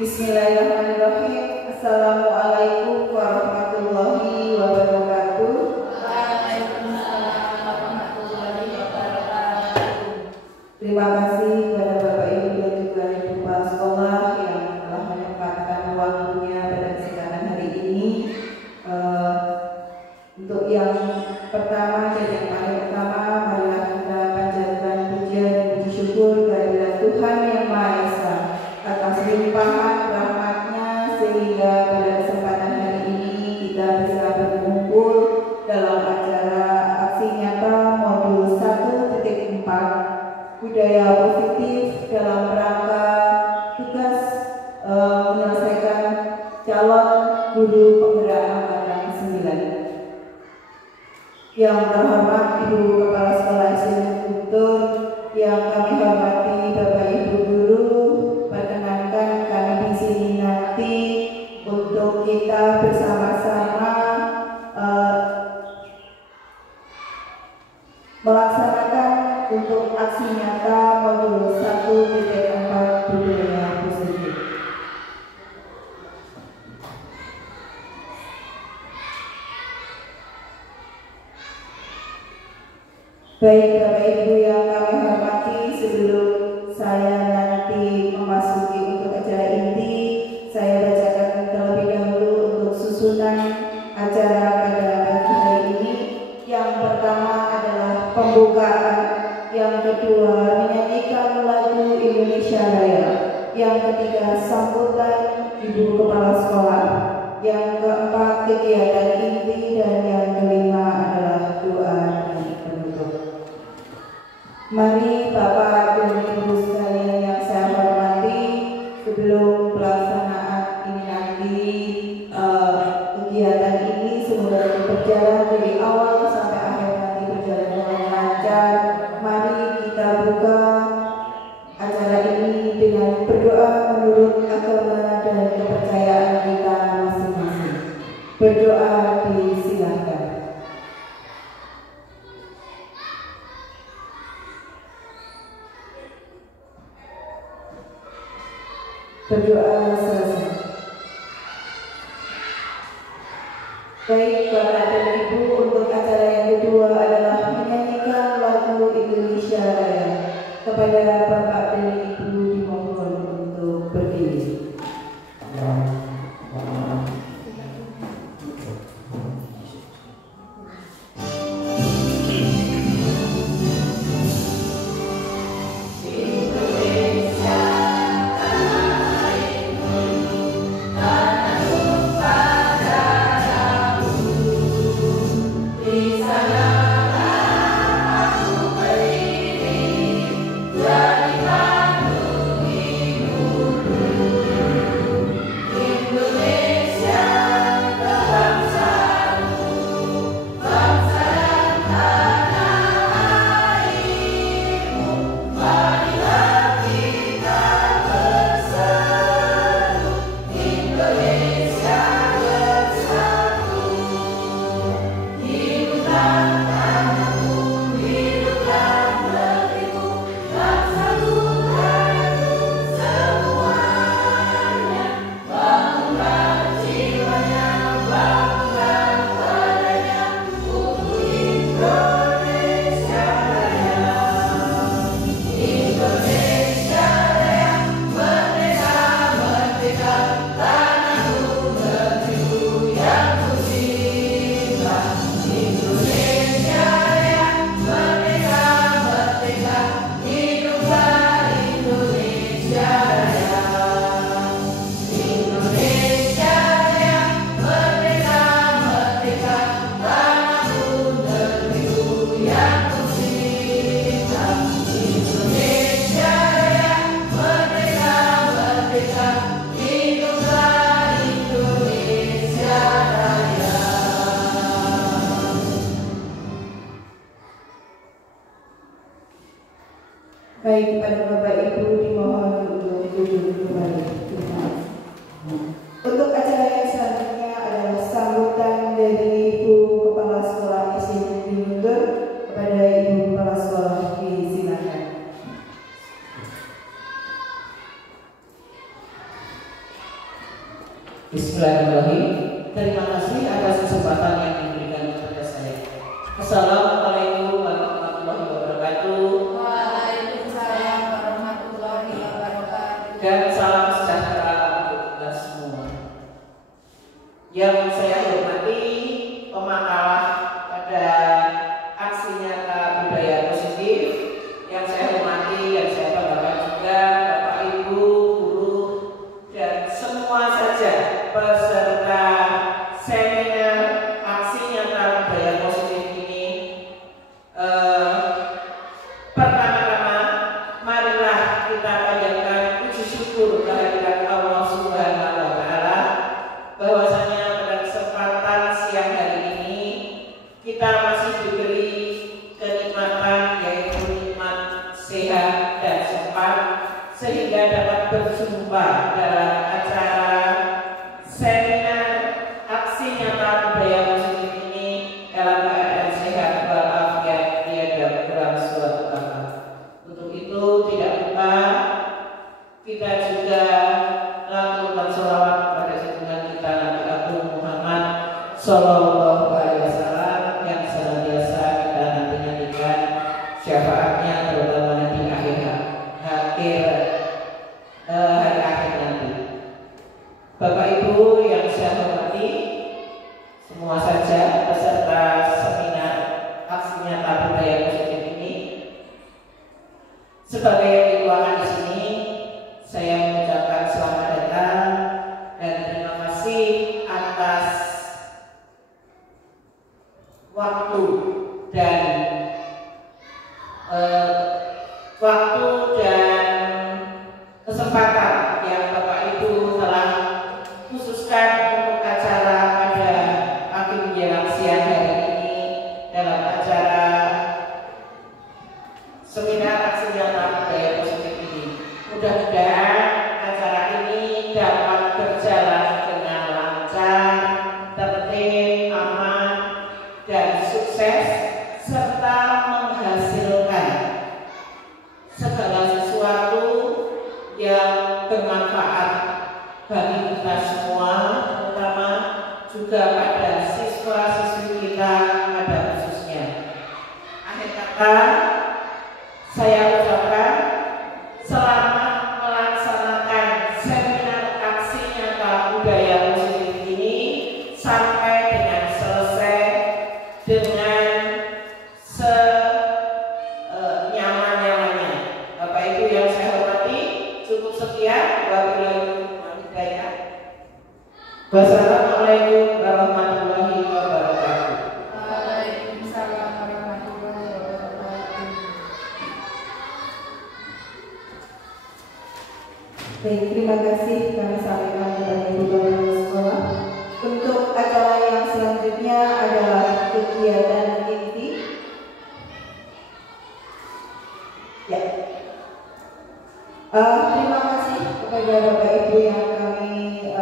Bismillahirrahmanirrahim. Assalamualaikum warahmatullahi wabarakatuh. Waalaikumsalam warahmatullahi wabarakatuh. Terima kasih kepada Bapak Ibu dan juga Ibu Kepala Sekolah yang telah menyempatkan waktunya pada kesempatan hari ini. Untuk yang pertama dan yang paling utama, marilah kita panjatkan puja dan puji syukur kehadirat Tuhan Yang Maha Esa atas limpahan rahmat-Nya sehingga pada kesempatan hari ini kita bisa berkumpul dalam acara aksi nyata modul 1.4 budaya positif dalam rangka tugas menyelesaikan calon guru penggerak angkatan 9. Yang terhormat Ibu Kepala Sekolah SD Guntur, yang kami hormati Bapak Ibu guru, perkenankan kami di sini nanti untuk kita bersama-sama melaksanakan untuk aksi nyata modul 1.4 budaya positif. Baik Bapak Ibu yang kami hormati, sebelum saya nanti memasuki untuk acara inti, saya bacakan terlebih dahulu untuk susunan acara pada pagi hari ini. Yang pertama adalah pembukaan, yang kedua menyanyikan lagu Indonesia Raya, yang ketiga sambutan Ibu Kepala Sekolah, yang keempat kegiatan inti, dan yang kelima adalah doa penutup. Mari Bapak dan Ibu sekalian yang saya hormati, sebelum pelaksanaan ini nanti kegiatan ini semoga berjalan dari awal sampai akhir nanti berjalan dengan lancar. Mari kita buka acara ini dengan berdoa menurut agama dan kepercayaan kita masing-masing. Berdoa disilahkan. Berdoa selesai. Baik Bapak dan Ibu, untuk acara yang kedua adalah menyanyikan lagu Indonesia Raya. Kepada Bapak dan Ibu dimohon untuk berdiri. Dari Bandung Ibu Bismillahirrahmanirrahim. Terima kasih atas kesempatan yang diberikan kepada saya. Assalamualaikum warahmatullahi wabarakatuh. Waalaikumsalam warahmatullahi wabarakatuh. Dan salam sejahtera untuk kita semua. Yang saya hormati pemakalah pada aksi nyata budaya positif. Yang saya hormati dan saya banggakan juga Bapak Ibu, guru, dan semua saja peserta seminar aksi nyata budaya positif ini. Pertama-tama, marilah kita panjatkan puji syukur kehadirat Allah Subhanahu wa Ta'ala, bahwasanya pada kesempatan siang hari ini kita masih diberi kenikmatan, yaitu nikmat sehat dan sempat, sehingga dapat berjumpa dalam acara seminar aksi nyata budaya positif ini dalam keadaan sehat walafiat tiada kurang suatu apa. Untuk itu tidak lupa kita juga lantunkan sholawat kepada junjungan kita Nabi Agung Muhammad Sallallahu Alaihi Wasallam yang senantiasa kita nantikan syafaatnya, terutama di akhir hari akhir nanti. Bapak Ibu yang saya hormati, semua saja peserta seminar aksi nyata budaya positif ini, sebagai dituangkan di sini, saya mengucapkan selamat datang dan terima kasih atas waktu dan kesempatan yang Bapak Ibu telah khususkan untuk acara pada pagi menjelang siang hari ini dalam acara seminar aksi nyata budaya positif ini. Mudah-mudahan acara ini dapat berjalan dengan lancar, tertib, aman, dan sukses, serta menghasilkan segala sesuatu yang bermanfaat bagi kita semua, terutama juga pada siswa-siswi kita pada khususnya. Akhir kata, saya ucapkan selamat melaksanakan seminar aksi nyata budaya positif ini sampai dengan selesai dengan senyaman-nyamannya. Bapak Ibu yang saya hormati, cukup sekian. Wassalamualaikum warahmatullahi wabarakatuh. Waalaikumsalam warahmatullahi wabarakatuh. Baik, terima kasih kami sampaikan kepada Ibu Kepala Sekolah. Untuk acara yang selanjutnya adalah kegiatan inti. Ya. Terima kasih kepada Bapak Ibu yang kami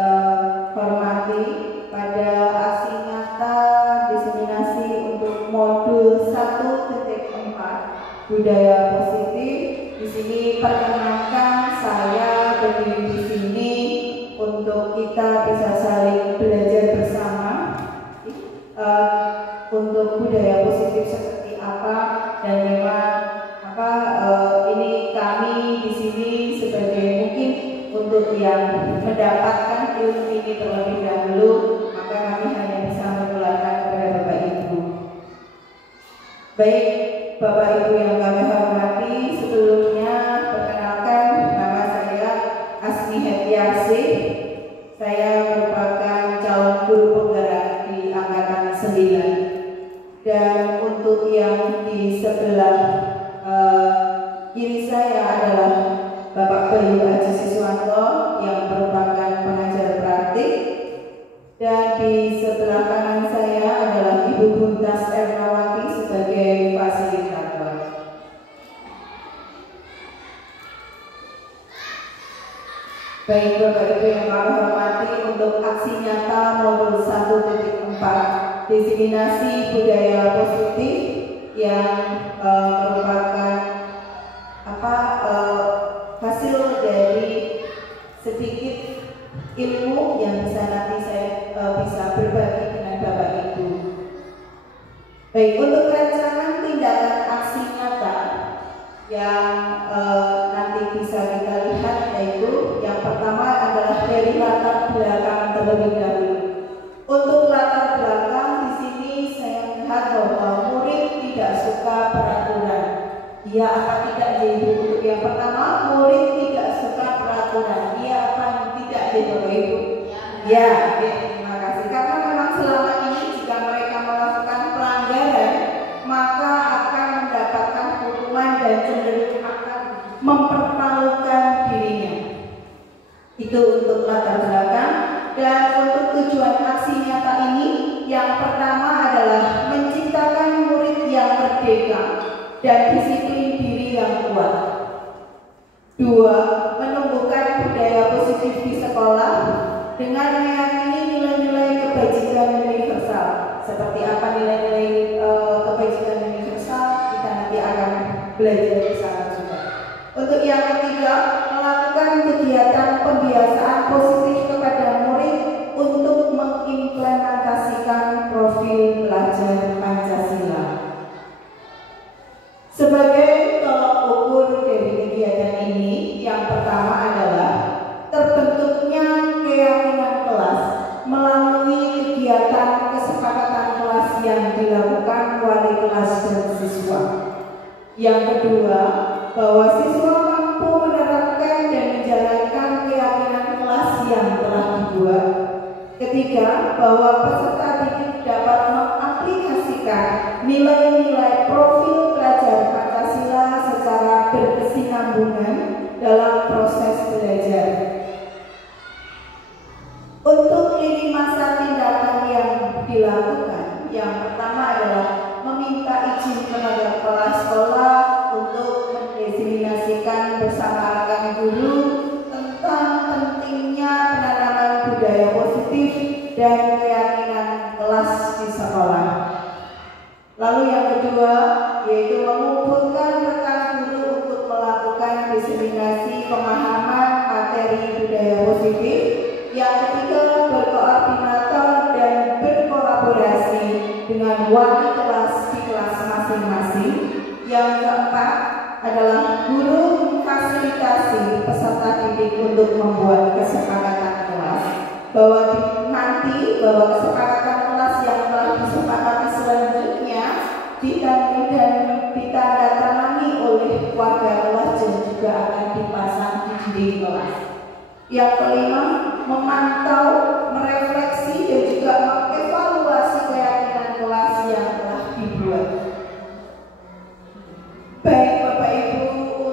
hormati pada aksi nyata diseminasi untuk modul 1.4 budaya positif. Di sini perkenalkan saya berdiri di sini untuk kita bisa saling belajar bersama untuk budaya positif seperti apa, dan memang ini kami di sini sebagai mungkin untuk yang mendapatkan ilmu ini terlebih dahulu, maka kami hanya bisa menularkan kepada Bapak Ibu. Baik, Bapak Ibu yang kami hormati, sebelumnya perkenalkan, nama saya Asmi Hetiasih. Saya merupakan calon guru penggerak di angkatan 9. Dan untuk yang di sebelah kiri saya adalah Bapak Bayu Aji Siswanto yang merupakan pengajar praktik, dan di sebelah kanan saya adalah Ibu Buntas Ernawati sebagai fasilitator. Baik Bapak Ibu yang kami hormati, untuk aksi nyata modul 1.4 diseminasi budaya positif yang merupakan hasil dari sedikit ilmu yang bisa terlebih dahulu. Untuk latar belakang di sini saya melihat bahwa murid tidak suka peraturan. Dia apa tidak jadi untuk yang pertama, murid tidak suka peraturan. Dia apa tidak jadi Bapak Ibu? Ya, terima kasih. Karena memang selama ini jika mereka melakukan pelanggaran, maka akan mendapatkan hukuman dan cenderung akan mempermalukan dirinya. Itu untuk latar belakang. Dan untuk tujuan aksi nyata ini, yang pertama adalah menciptakan murid yang merdeka dan disiplin diri yang kuat. 2. Menumbuhkan budaya positif di sekolah dengan meyakini nilai-nilai kebajikan universal. Seperti apa nilai-nilai kebajikan universal, kita nanti akan belajar di sana juga. Untuk yang ketiga, melakukan kegiatan pembiasaan positif kepada murid untuk mengimplementasikan profil pelajar Pancasila. Sebagai tolak ukur dari kegiatan ini, yang pertama adalah terbentuknya keyakinan kelas melalui kegiatan kesepakatan kelas yang dilakukan wali kelas dan siswa. Yang kedua, bahwa siswa mampu menerapkan dan menjalankan keyakinan kelas yang telah dibuat. Ketiga, bahwa peserta didik dapat mengaplikasikan nilai-nilai profil pelajar Pancasila secara berkesinambungan dalam proses belajar. Untuk lini masa tindakan yang dilakukan, yang pertama adalah meminta izin kepada kepala sekolah untuk mendiseminasikan bersama rekan guru tentang pentingnya penanaman budaya positif dan keyakinan kelas di sekolah. Lalu yang kedua, yaitu mengumpulkan rekan guru untuk melakukan diseminasi pemahaman materi budaya positif. Yang ketiga, berkoordinator dan berkolaborasi dengan wali kelas di kelas masing-masing. Yang keempat adalah guru memfasilitasi peserta didik untuk membuat kesepakatan kelas, bahwa nanti kesepakatan kelas yang telah disepakati selanjutnya ditandatangani oleh warga kelas dan juga akan dipasang di dinding kelas. Yang kelima, memantau, merefleksi dan juga mengevaluasi keyakinan kelas yang telah dibuat. Baik Bapak Ibu,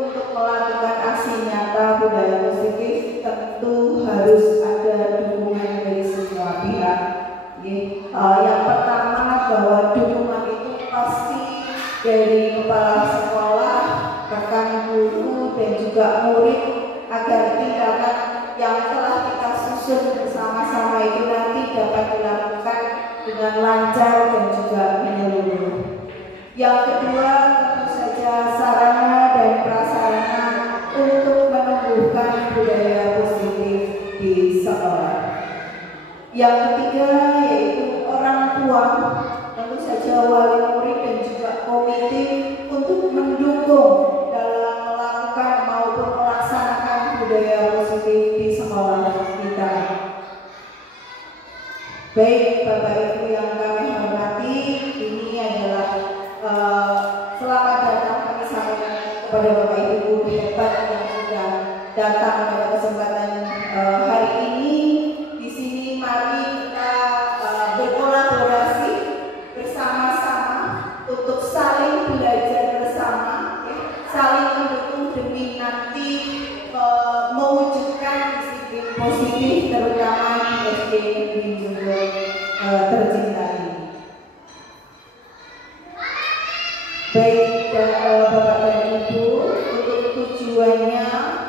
untuk melakukan aksi nyata budaya positif tentu harus ada dukungan dari semua pihak. Yang pertama, bahwa dukungan itu pasti dari kepala sekolah, rekan guru dan juga murid, agar tindakan yang telah kita susun bersama-sama itu nanti dapat dilakukan dengan lancar dan juga menyeluruh. Yang kedua, tentu saja sarana dan prasarana untuk menumbuhkan budaya positif di sekolah. Yang ketiga, yaitu orang tua, tentu saja wali murid dan juga komite untuk mendukung dalam melakukan maupun melaksanakan budaya positif di sekolah kita. Baik Bapak Ibu yang kami hormati, ini adalah selamat datang kami sampaikan kepada Bapak Ibu hebat yang sudah datang pada kesempatan hari ini. Di sini mari kita berkolaborasi bersama-sama untuk saling belajar bersama, saling mendukung demi nanti mewujudkan disiplin positif terutama di SD Negeri Jumbo tercinta ini. Baik Bapak dan Ibu, untuk tujuannya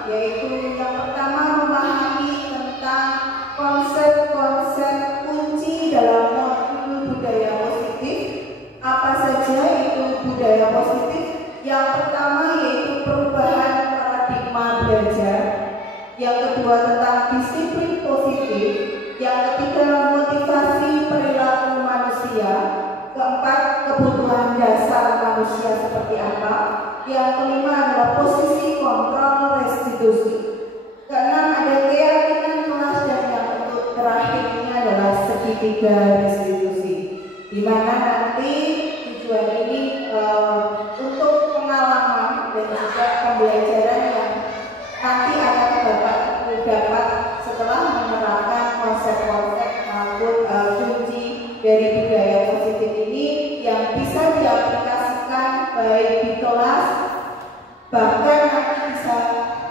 yaitu yang pertama memahami tentang konsep-konsep kunci dalam modul budaya positif. Apa saja itu budaya positif? Yang pertama yaitu perubahan paradigma belajar. Yang kedua tentang disiplin positif. Yang ketiga motivasi perilaku manusia. Keempat, kebutuhan dasar manusia seperti apa. Yang kelima adalah posisi kontrol restitusi. Keenam ada keyakinan kelas, dan yang untuk terakhir segitiga restitusi, di mana nanti tujuan ini untuk pengalaman dan juga pembelajaran yang nanti akan Bapak Ibu dapat setelah menerapkan konsep-konsep maupun kunci dari budaya positif ini yang bisa diaplikasikan baik di kelas, bahkan nanti bisa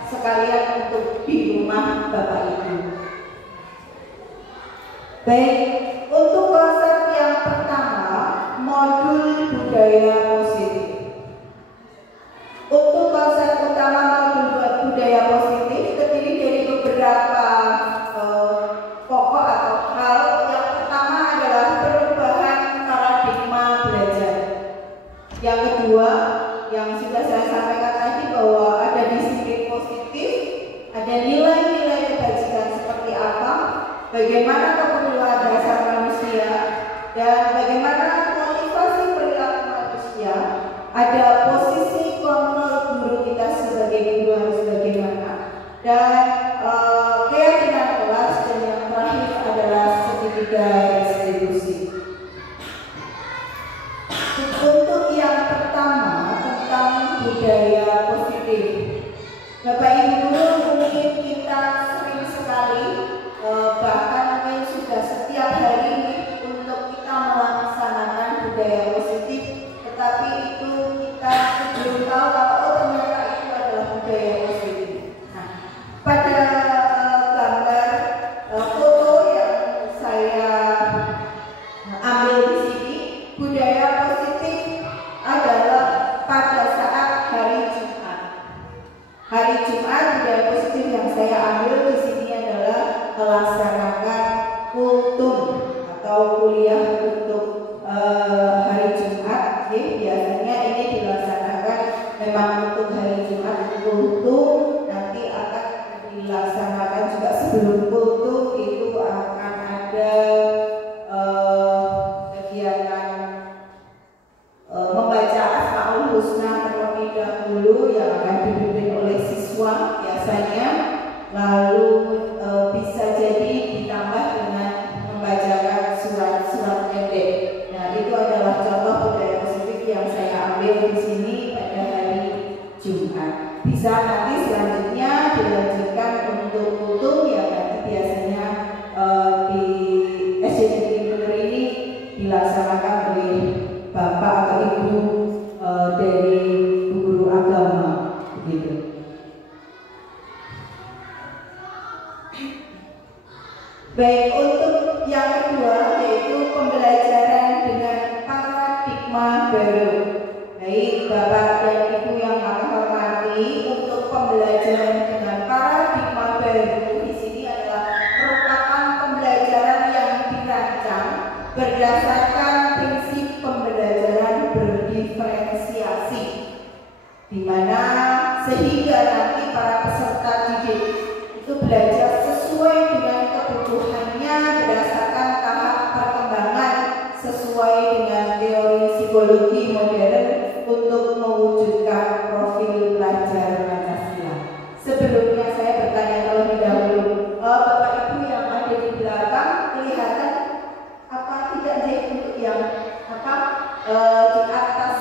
sekalian untuk di rumah Bapak Ibu. Baik, untuk konsep yang pertama, modul budaya positif. Untuk konsep utama modul budaya positif terdiri dari beberapa pokok atau hal. Yang pertama adalah perubahan paradigma belajar. Yang kedua, yang sudah saya sampaikan tadi bahwa ada disiplin positif, ada nilai-nilai kebajikan seperti apa, bagaimana keperluan dasar manusia, dan bagaimana motivasi perilaku manusia. Ada posisi kontrol guru kita sebagai guru harus bagaimana, dan keyakinan kelas, dan yang terakhir adalah segitiga restitusi. Untuk yang pertama tentang budaya positif, Bapak Ibu, mungkin kita sering sekali bahkan mungkin sudah setiap hari untuk kita melaksanakan budaya positif, tetapi itu kita belum tahu kalau ternyata itu adalah budaya positif. Nah, pada gambar foto yang saya ambil di sini, budaya positif adalah pada saat hari Jumat. Hari Jumat, budaya positif yang saya ambil di sini adalah melaksanakan kultum atau kuliah untuk hari Jumat. Biasanya ini dilaksanakan memang untuk hari Jumat kultum, nanti akan dilaksanakan juga sebelum kultum itu akan ada kegiatan membaca Asmaul Husna terlebih dahulu yang akan dipimpin oleh siswa biasanya, lalu bisa jadi ditambah dengan membacakan surat-surat pendek. Nah, itu adalah contoh budaya positif yang saya ambil di sini pada hari Jumat. Bisa nanti selanjutnya dilanjutkan untuk kultum yang nanti biasanya di SD Negeri ini dilaksanakan oleh Bapak atau Ibu dari guru agama, begitu. Baik, untuk yang kedua yaitu pembelajaran dengan paradigma baru. Baik, Bapak dan Ibu yang kami hormati, untuk pembelajaran dengan paradigma baru di sini adalah merupakan pembelajaran yang dirancang berdasarkan prinsip pembelajaran berdiferensiasi, di mana sehingga nanti para peserta didik itu belajar sesuai dengan kebutuhannya berdasarkan tahap perkembangan sesuai dengan teori psikologi modern untuk mewujudkan profil pelajar Pancasila. Sebelumnya saya bertanya terlebih dahulu, Bapak Ibu yang ada di belakang kelihatan apa tidak deh untuk yang apa di atas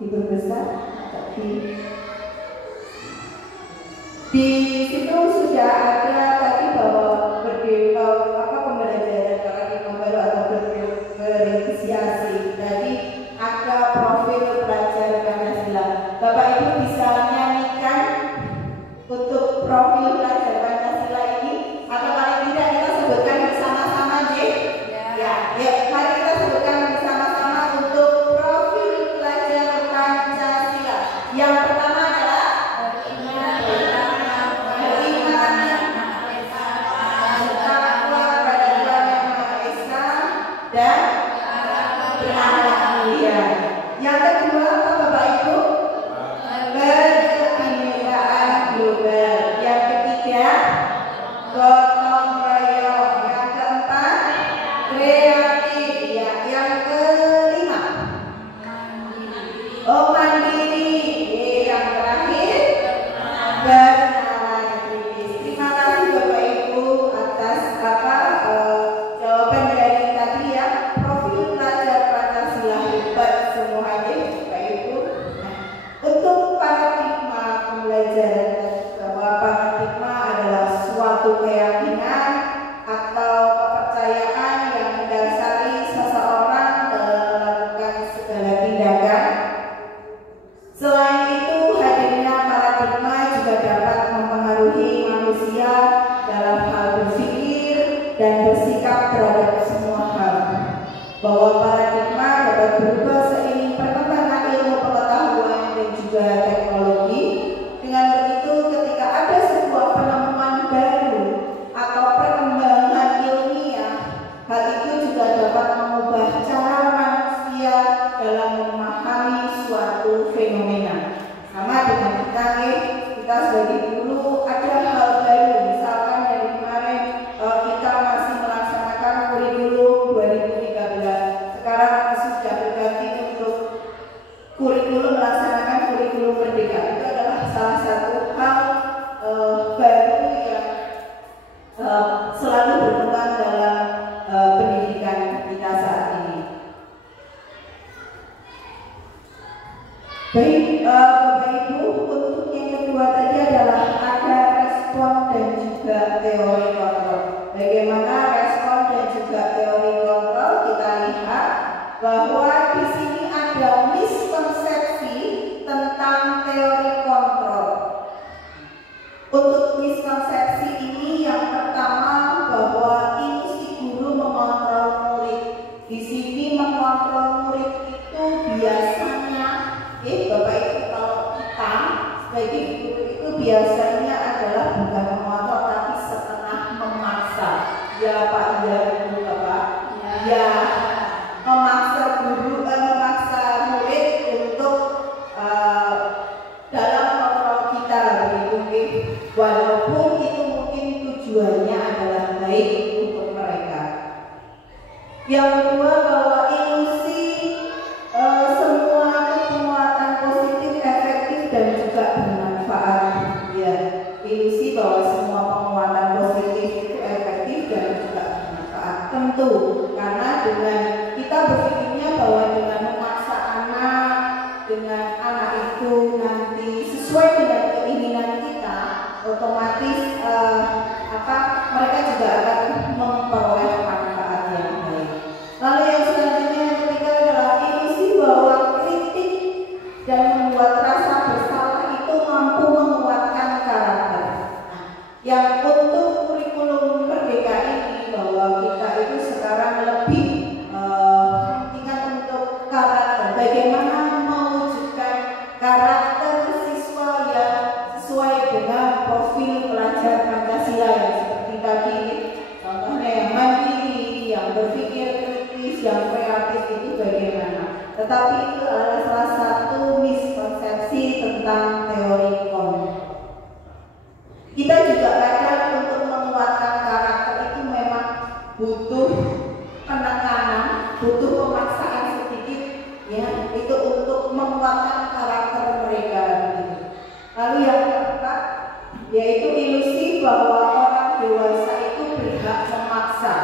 diperbesar atau di situ sudah ada tadi bahwa pembelajaran paradigma baru atau berdiferensiasi. Tadi ada profil pelajar Pancasila. Bapak Ibu bisa nyanyikan untuk profil pelajar Pancasila ini, atau paling tidak kita sebutkan bersama-sama, J? Ya, mari kita sebutkan bersama-sama untuk profil pelajar Pancasila. Yang pertama adalah dan berakhlak mulia. Yang kedua apa Bapak Ibu? Kebinekaan global. Yang ketiga bersikap terhadap semua hal. Bahwa paradigma dapat berubah seiring perkembangan ilmu pengetahuan dan juga teknologi. Dengan begitu, ketika ada sebuah penemuan baru atau perkembangan ilmiah, hal itu juga dapat mengubah cara manusia dalam memahami suatu fenomena. Sama dengan kita sebagai guru ada hal baru, misalkan dari kemarin kita masih melaksanakan kurikulum 2013. Sekarang sudah berganti untuk kurikulum melaksanakan kurikulum merdeka. Itu adalah salah satu hal baru yang selalu berkembang dalam pendidikan kita saat ini. Baik, Bapak Ibu, untuk yang kedua tadi adalah ada respon dan juga teori kontrol. Bagaimana respon dan juga teori kontrol? Kita lihat bahwa di sini ada miskonsepsi tentang teori kontrol. Untuk miskonsepsi ini yang pertama bahwa ilusi guru mengontrol murid. Di sini mengontrol murid itu biasanya, Bapak Ibu, kalau kita sebagai guru itu biasanya adalah bukan mengontrol tapi setengah memaksa. Ya Pak, ya Ibu, Bapak. Ya, memaksa guru, memaksa murid untuk dalam kontrol kita, begitu. Walaupun itu mungkin tujuannya adalah baik untuk mereka. Yang kedua, bahwa ilusi semua penguatan positif, efektif dan juga bermanfaat. Ya, ilusi bahwa semua penguatan positif itu efektif dan juga bermanfaat. Tentu, karena dengan kita berpikirnya bahwa dengan memaksa dengan anak itu nanti sesuai dengan keinginan kita, otomatis mereka juga akan memperoleh manfaat yang baik. Lalu yang selanjutnya yang ketiga adalah ilusi bahwa kritik dan membuat rasa bersalah itu mampu menguatkan karakter. Yang untuk kurikulum merdeka ini bahwa kita itu sekarang lebih mementingkan untuk karakter. Bagaimana mewujudkan karakter siswa yang sesuai dengan profil pelajar Pancasila yang seperti tadi, contohnya yang mandiri, yang berpikir kritis, yang kreatif itu bagaimana. Tetapi itu adalah salah satu miskonsepsi tentang teori kontrol. Kita juga kadang untuk menguatkan karakter itu memang butuh penekanan, butuh pemaksaan sedikit, ya, itu untuk menguatkan karakter mereka. Lalu yang keempat, yaitu ilusi bahwa orang dewasa itu berhak memaksa.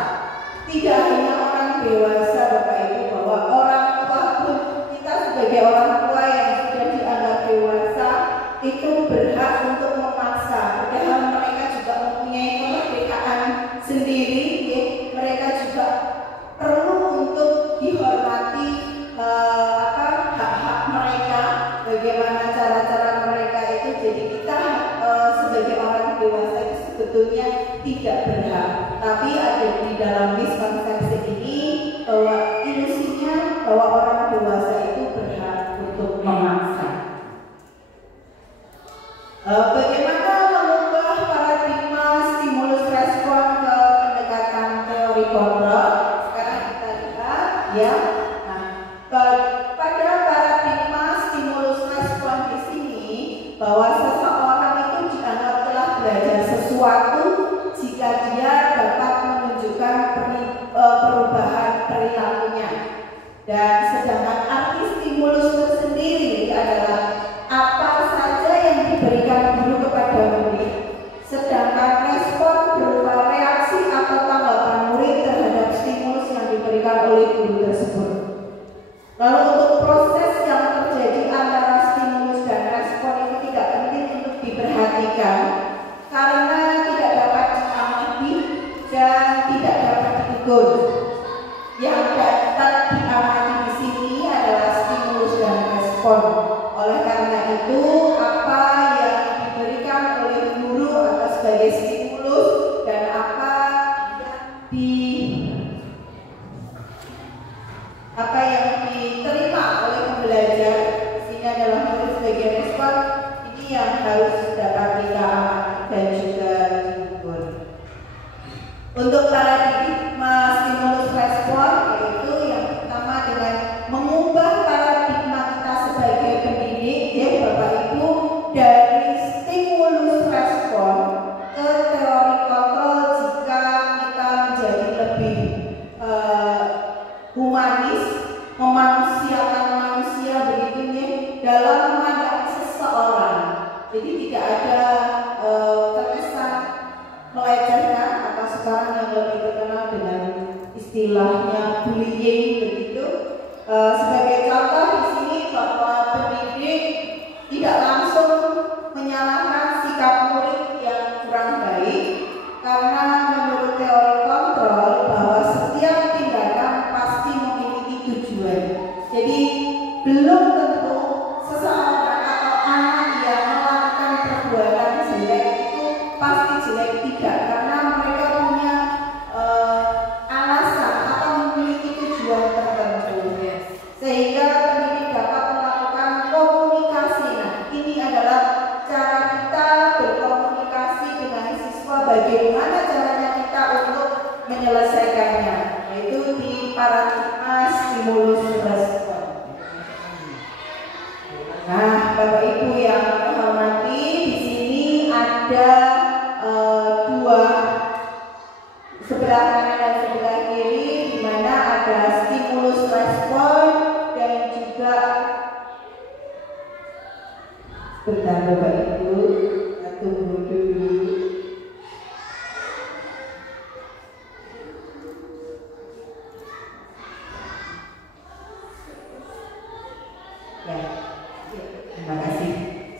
Tidak hanya orang dewasa, Bapak Ibu, bahwa orang tua pun, kita sebagai orang tua yang sudah dianggap dewasa itu berhak untuk memaksa. Padahal mereka juga mempunyai kemerdekaan sendiri, ya. Mereka juga perlu untuk dihormati hak-hak mereka, bagaimana cara-cara mereka itu. Jadi kita sebagai orang dewasa itu sebetulnya tidak berhak, tapi ada di dalam miskonsepsi ini bahwa ilusinya bahwa orang dewasa itu berhak untuk memaksa. Bagaimana mengubah paradigma stimulus respon ke pendekatan teori kontrol? Sekarang kita lihat, ya. Nah, pada paradigma stimulus respon di sini bahwa seseorang itu dianggap telah belajar sesuatu jika dia dapat menunjukkan perubahan perilakunya. Dan sedangkan arti stimulus tersendiri adalah apa saja yang diberikan guru kepada murid, sedangkan respon berupa reaksi atau tanggapan murid terhadap stimulus yang diberikan oleh guru tersebut. Lalu untuk proses yang terjadi antara stimulus dan respon itu tidak penting untuk diperhatikan karena tidak dapat diamati dan tidak dapat diukur. Yang dapat diamati di sini adalah stimulus dan respon. Oleh karena itu, apa yang diberikan oleh guru atau sebagai stimulus dan apa yang Untuk paradigma stimulus respon, yaitu yang pertama dengan mengubah paradigma kita sebagai pendidik, ya Bapak Ibu, dari stimulus respon ke teori kontrol jika kita menjadi lebih humanis, memanusiakan manusia begitu ya, dalam memandang seseorang. Jadi tidak ada terkesan melecehkan atau sekarang yang lebih terkenal dengan istilahnya bullying begitu. Sebagai contoh di sini bahwa pendidik tidak langsung menyalahkan sikap murid yang kurang baik, karena menurut teori kontrol bahwa setiap tindakan pasti memiliki tujuan. Jadi belum tentu seseorang atau anak yang melakukan perbuatan jelek itu pasti jelek, tidak, karena mereka punya alasan atau memiliki tujuan tertentu, sehingga pendidik dapat melakukan komunikasi. Nah, ini adalah cara kita berkomunikasi dengan siswa, bagaimana caranya kita untuk menyelesaikannya, yaitu di paradigma stimulus respon. Nah, Bapak Ibu yang saya hormati, di sini ada dua, sebelah kanan dan sebelah kiri, di mana ada stimulus respon dan juga sebentar Bapak Ibu, kita tunggu dulu. Ya, terima kasih.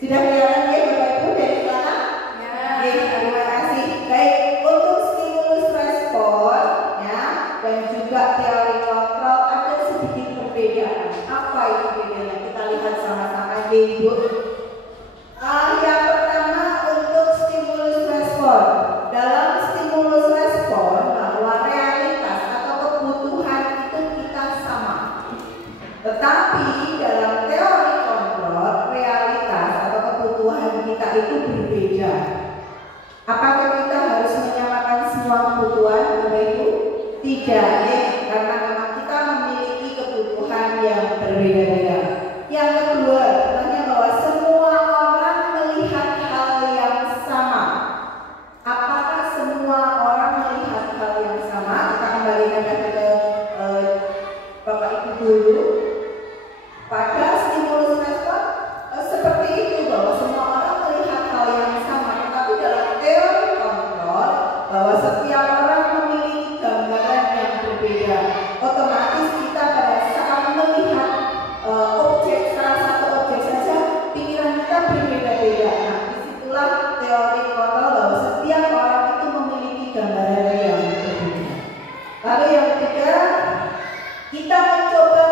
Sudah kelihatan ya Bapak Ibu dari sana? Ya. Terima kasih. Baik, untuk stimulus respon ya, dan juga teori kontrol ada sedikit perbedaan. Apa itu bedanya? Kita lihat sama-sama ya Ibu. Yang pertama untuk stimulus respon. Dalam stimulus respon bahwa realitas atau kebutuhan itu kita sama. Tetapi dalam teori kontrol, realitas atau kebutuhan kita itu berbeda. Apakah kita harus menyamakan semua kebutuhan, Bapak Ibu? Tidak, ya, karena memang kita memiliki kebutuhan yang berbeda-beda. Yang kedua, sebenarnya bahwa semua orang melihat hal yang sama. Apakah semua orang melihat hal yang sama? Kita kembalikan ke Bapak Ibu dulu. Pada stimulus respon seperti itu, bahwa semua orang melihat hal yang sama, tetapi dalam teori kontrol bahwa setiap orang memiliki gambaran yang berbeda. Otomatis kita pada saat melihat objek, salah satu objek saja, pikiran kita berbeda-beda. Nah, disitulah teori kontrol bahwa setiap orang itu memiliki gambaran yang berbeda. Lalu yang ketiga, kita mencoba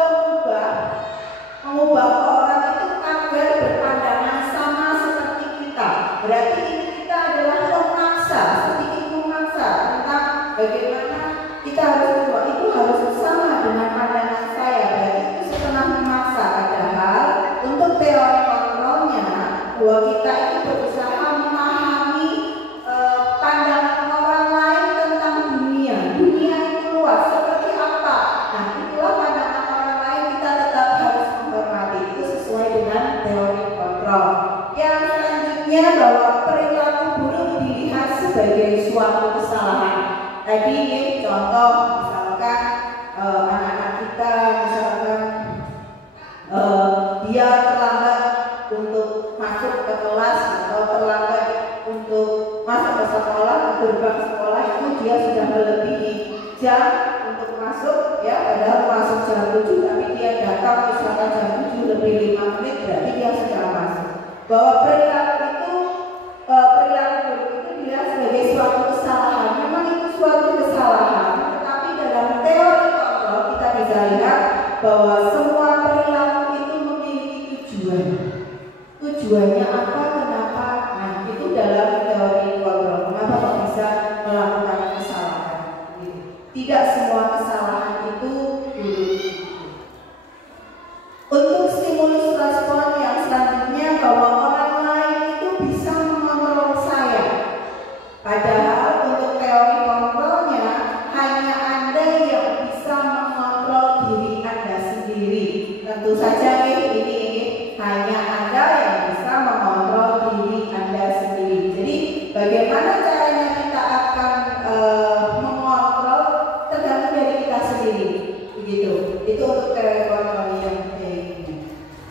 mengubah orang itu agar berpandangan sama seperti kita. Berarti ini kita adalah memaksa, sedikit memaksa tentang bagaimana kita harus berbuat itu harus sama dengan pandangan saya. Berarti itu setengah memaksa. Padahal untuk teori kontrolnya bahwa kita itu berusaha memahami pandangan orang lain tentang dunia. Dunia itu luas seperti apa. Nah, itulah pandangan orang lain kita tetap harus menghormati. Itu sesuai dengan teori kontrol. Yang selanjutnya bahwa perilaku buruk dilihat sebagai suatu kesalahan. Tadi ini contoh, misalkan anak-anak kita misalkan dia terlambat untuk masuk ke kelas atau terlambat untuk masuk ke sekolah, ke gerbang sekolah, itu dia sudah melebihi jam untuk masuk, ya, padahal masuk jam 7 tapi dia datang misalkan jam 7 lebih 5 menit, berarti dia sudah masuk. Bahwa perilaku itu dilihat sebagai suatu kesalahan. Memang itu suatu kesalahan, tetapi dalam teori kontrol kita bisa lihat bahwa semua perilaku itu memiliki tujuan. Tujuannya apa, kenapa? Nah, itu dalam teori kontrol. Kenapa kok bisa melakukan kesalahan? Tidak semua kesalahan itu buruk. Untuk stimulus respon yang selanjutnya bahwa orang lain itu bisa mengontrol saya. Padahal untuk teori kontrolnya bagaimana caranya kita akan mengontrol tergantung dari kita sendiri, begitu. Itu untuk teori kontrol yang kayak gini.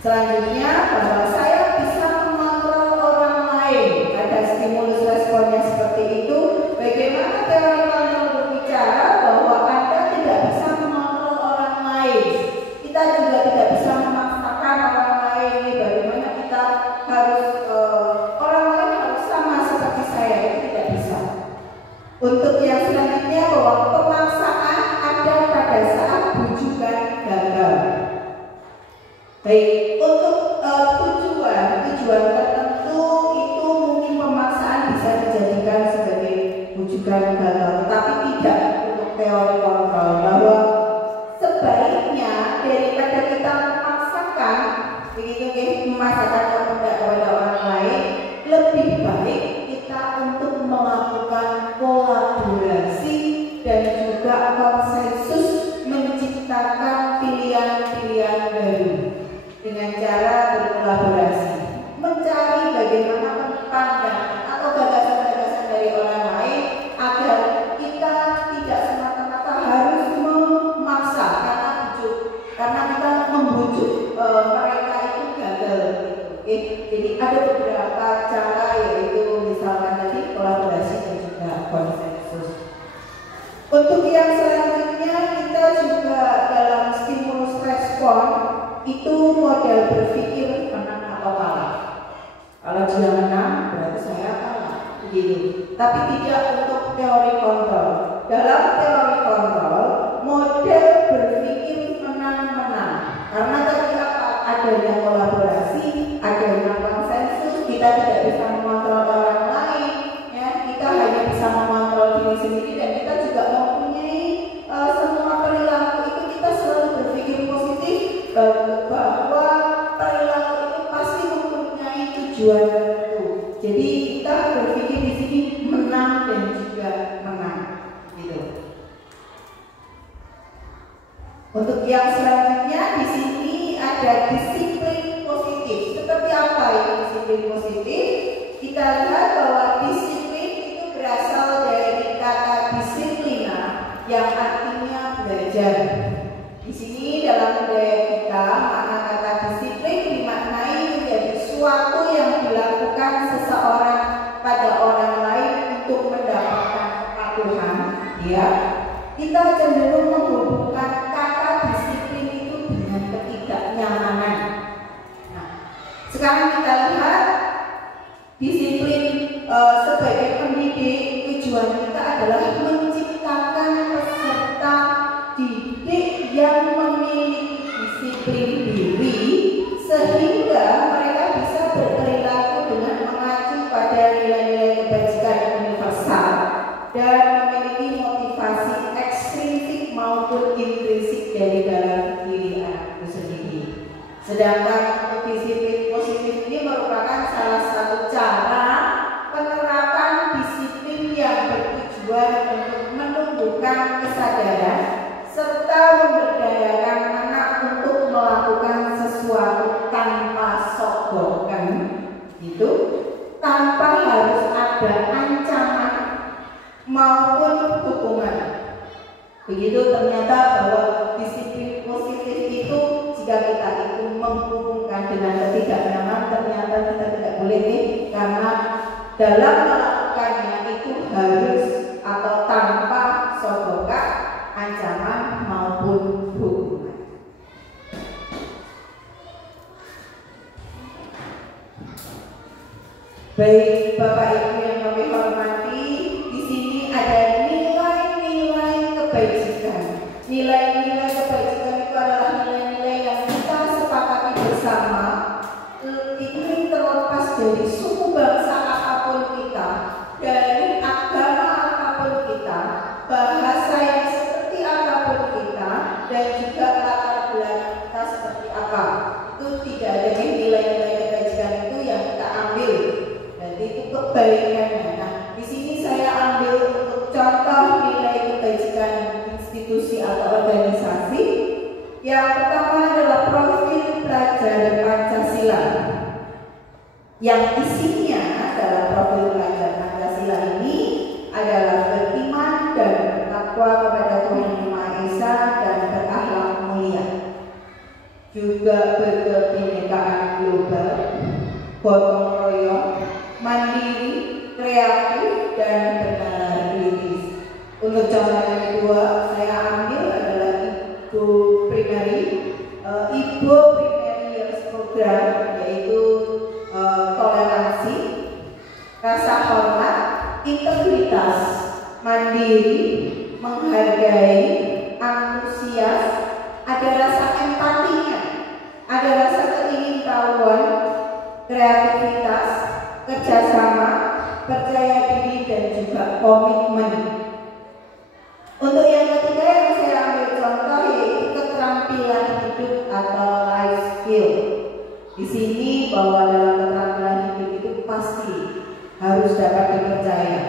Selanjutnya, bahwa saya bisa mengontrol orang lain, ada stimulus responnya seperti itu. Bagaimana teori kontrol berbicara bahwa Anda tidak bisa mengontrol orang lain, kita juga tidak bisa memaksakan orang lain. Bagaimana kita harus orang lain harus sama seperti saya, itu tidak bisa. Untuk yang selanjutnya, bahwa pemaksaan ada pada saat bujukan gagal. Baik, untuk tujuan tertentu itu mungkin pemaksaan bisa dijadikan sebagai bujukan gagal, tetapi tidak untuk teori kontrol, bahwa sebaiknya daripada kita memaksakan, begitu, memaksakan kepada orang lain, lebih baik kita untuk melakukan kolaborasi dan juga konsensus, menciptakan pilihan-pilihan baru dengan cara berkolaborasi, mencari bagaimana pandangan atau gagasan-gagasan dari orang lain agar kita tidak semata-mata harus memaksa karena kita membujuk mereka itu gagal. Jadi ada beberapa cara, yaitu misalkan tadi kolaborasi dan juga konsensus. Untuk yang selanjutnya, kita juga dalam stimulus respon itu model berpikir menang atau kalah. Kalau dia menang berarti saya kalah, begitu. Tapi tidak untuk teori kontrol. Dalam teori kontrol, model berpikir menang-menang. Karena tadi adanya kolaborasi, adanya konsensus, kita tidak bisa mengontrol orang lain, ya. Kita hanya bisa mengontrol diri sendiri, dan kita juga mempunyai semua perilaku itu kita selalu berpikir positif, bahwa perilaku itu pasti mempunyai tujuan tertentu. Jadi kita berpikir di sini menang dan juga menang, gitu. Untuk yang selanjutnya di sini ada disiplin positif. Seperti apa itu disiplin positif? Kita lihat bahwa disiplin itu berasal dari kata disiplina yang artinya belajar. Di sini dalam budaya kita, makna kata disiplin dimaknai menjadi suatu yang dilakukan seseorang pada orang lain untuk mendapatkan kepatuhan. Ya, kita cenderung menghubungkan kata disiplin itu dengan ketidaknyamanan. Nah, sekarang kita lihat disiplin sebagai pendidik, tujuan kita adalah menciptakan peserta didik yang memiliki disiplin diri sehingga mereka bisa berperilaku dengan mengacu pada nilai-nilai kebajikan universal dan memiliki motivasi ekstrinsik maupun intrinsik dari dalam diri anak itu sendiri. Sedangkan untuk disiplin positif ini merupakan salah satu cara penerapan disiplin yang bertujuan untuk menumbuhkan kesadaran serta memberdayakan anak untuk melakukan sesuatu tanpa sogokan, gitu, tanpa harus ada ancaman maupun hukuman. Begitu ternyata bahwa disiplin positif itu, jika kita itu menghubungkan dengan ketidaknyamanan, ternyata kita tidak boleh nih, karena dalam melakukannya itu harus atau tanpa sogokan, ancaman maupun hukuman. Baik Bapak Ibu yang kami hormati, di sini ada nilai-nilai kebajikan. Nilai-nilai kebajikan itu adalah nilai-nilai yang kita sepakati bersama. Ini terlepas dari suku bangsa apapun kita, dari agama apapun kita, bahasa yang seperti apapun kita, dan juga latar belakang kita seperti apa. Itu tidak ada nilai-nilai kebajikan itu yang kita ambil. Jadi itu kebaikannya. Nah, di sini saya ambil untuk contoh nilai kebajikan institusi atau organisasi. Yang pertama adalah profil pelajar Pancasila. Yang isinya dalam profil pelajar Pancasila gotong royong, mandiri, kreatif, dan bernalar-kritis. Untuk contoh yang kedua, saya ambil adalah Ibu Primary Years Program, yaitu toleransi, rasa hormat, integritas, mandiri, menghargai, antusias, ada rasa empatinya, ada rasa keingintahuan, kreativitas, kerjasama, percaya diri, dan juga komitmen. Untuk yang ketiga yang saya ambil contoh yaitu keterampilan hidup atau life skill. Di sini bahwa dalam keterampilan hidup itu pasti harus dapat dipercaya,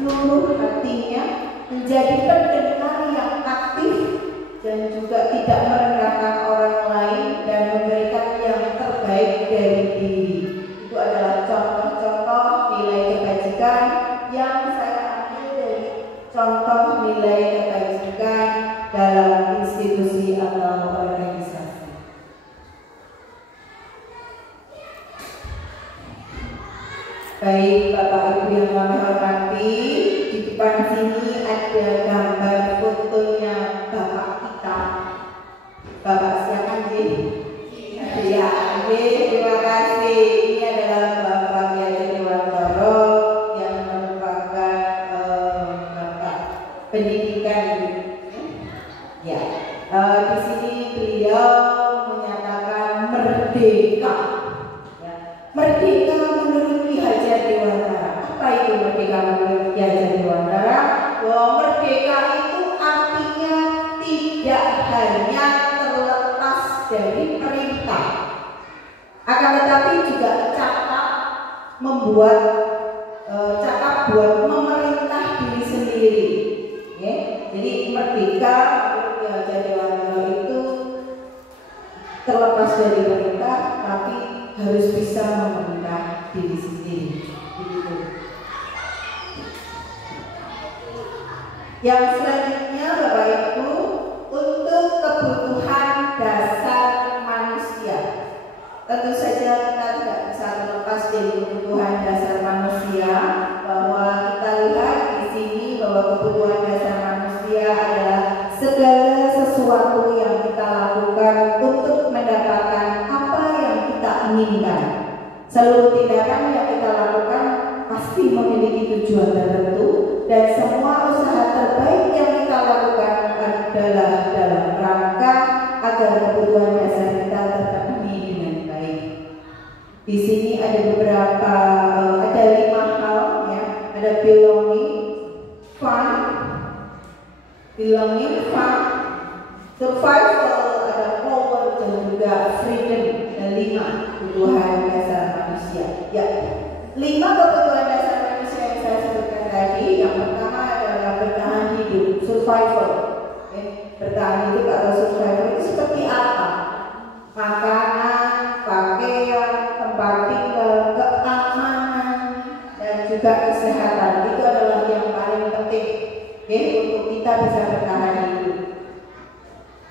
luluh hatinya, menjadi pendengar yang aktif, dan juga tidak merendahkan orang lain dan memberikan yang terbaik dari diri. Itu adalah contoh-contoh nilai kebajikan yang saya ambil dari contoh nilai kebajikan dalam institusi atau organisasi. Baik Bapak Ibu yang kami hormati, di depan sini ada gambar fotonya Bapak kita. Bapak siapa sih? Ya, terima kasih. Ini adalah Bapak Kiai Dewantoro yang merupakan Bapak pendidikan. Ya, di sini beliau menyatakan merdeka. Ya, merdeka menurut Ki Hajar Dewantara. Apa itu merdeka menurut Ki Hajar Dewantara? Bahwa merdeka itu artinya tidak hanya terlepas dari perintah, akan tetapi juga cakap buat memerintah diri sendiri. Ya, jadi merdeka menurut Ki Hajar Dewantara itu terlepas dari perintah, tapi harus bisa memerintah diri sendiri. Begitu. Yang selanjutnya Bapak Ibu, untuk kebutuhan dasar manusia. Tentu saja kita tidak bisa terlepas dari kebutuhan dasar manusia, bahwa kita lihat di sini bahwa kebutuhan dasar manusia adalah segala sesuatu yang kita lakukan untuk mendapatkan apa yang kita inginkan. Seluruh tindakan yang kita lakukan pasti memiliki tujuan tertentu, dan semua usaha terbaik yang kita lakukan adalah dalam rangka agar kebutuhan dasar kita terpenuhi dengan baik. Di sini ada beberapa, ada 5 hal ya, ada belonging, fun, survival, ada power, dan juga freedom, dan 5 kebutuhan dasar manusia. Ya, 5 kebutuhan dasar manusia yang saya sebutkan tadi. Yang pertama adalah bertahan hidup, survival. Bertahan hidup atau survival itu seperti apa? Makanan, pakaian, tempat tinggal, keamanan, dan juga kesehatan. Itu adalah yang paling penting untuk kita bisa bertahan hidup.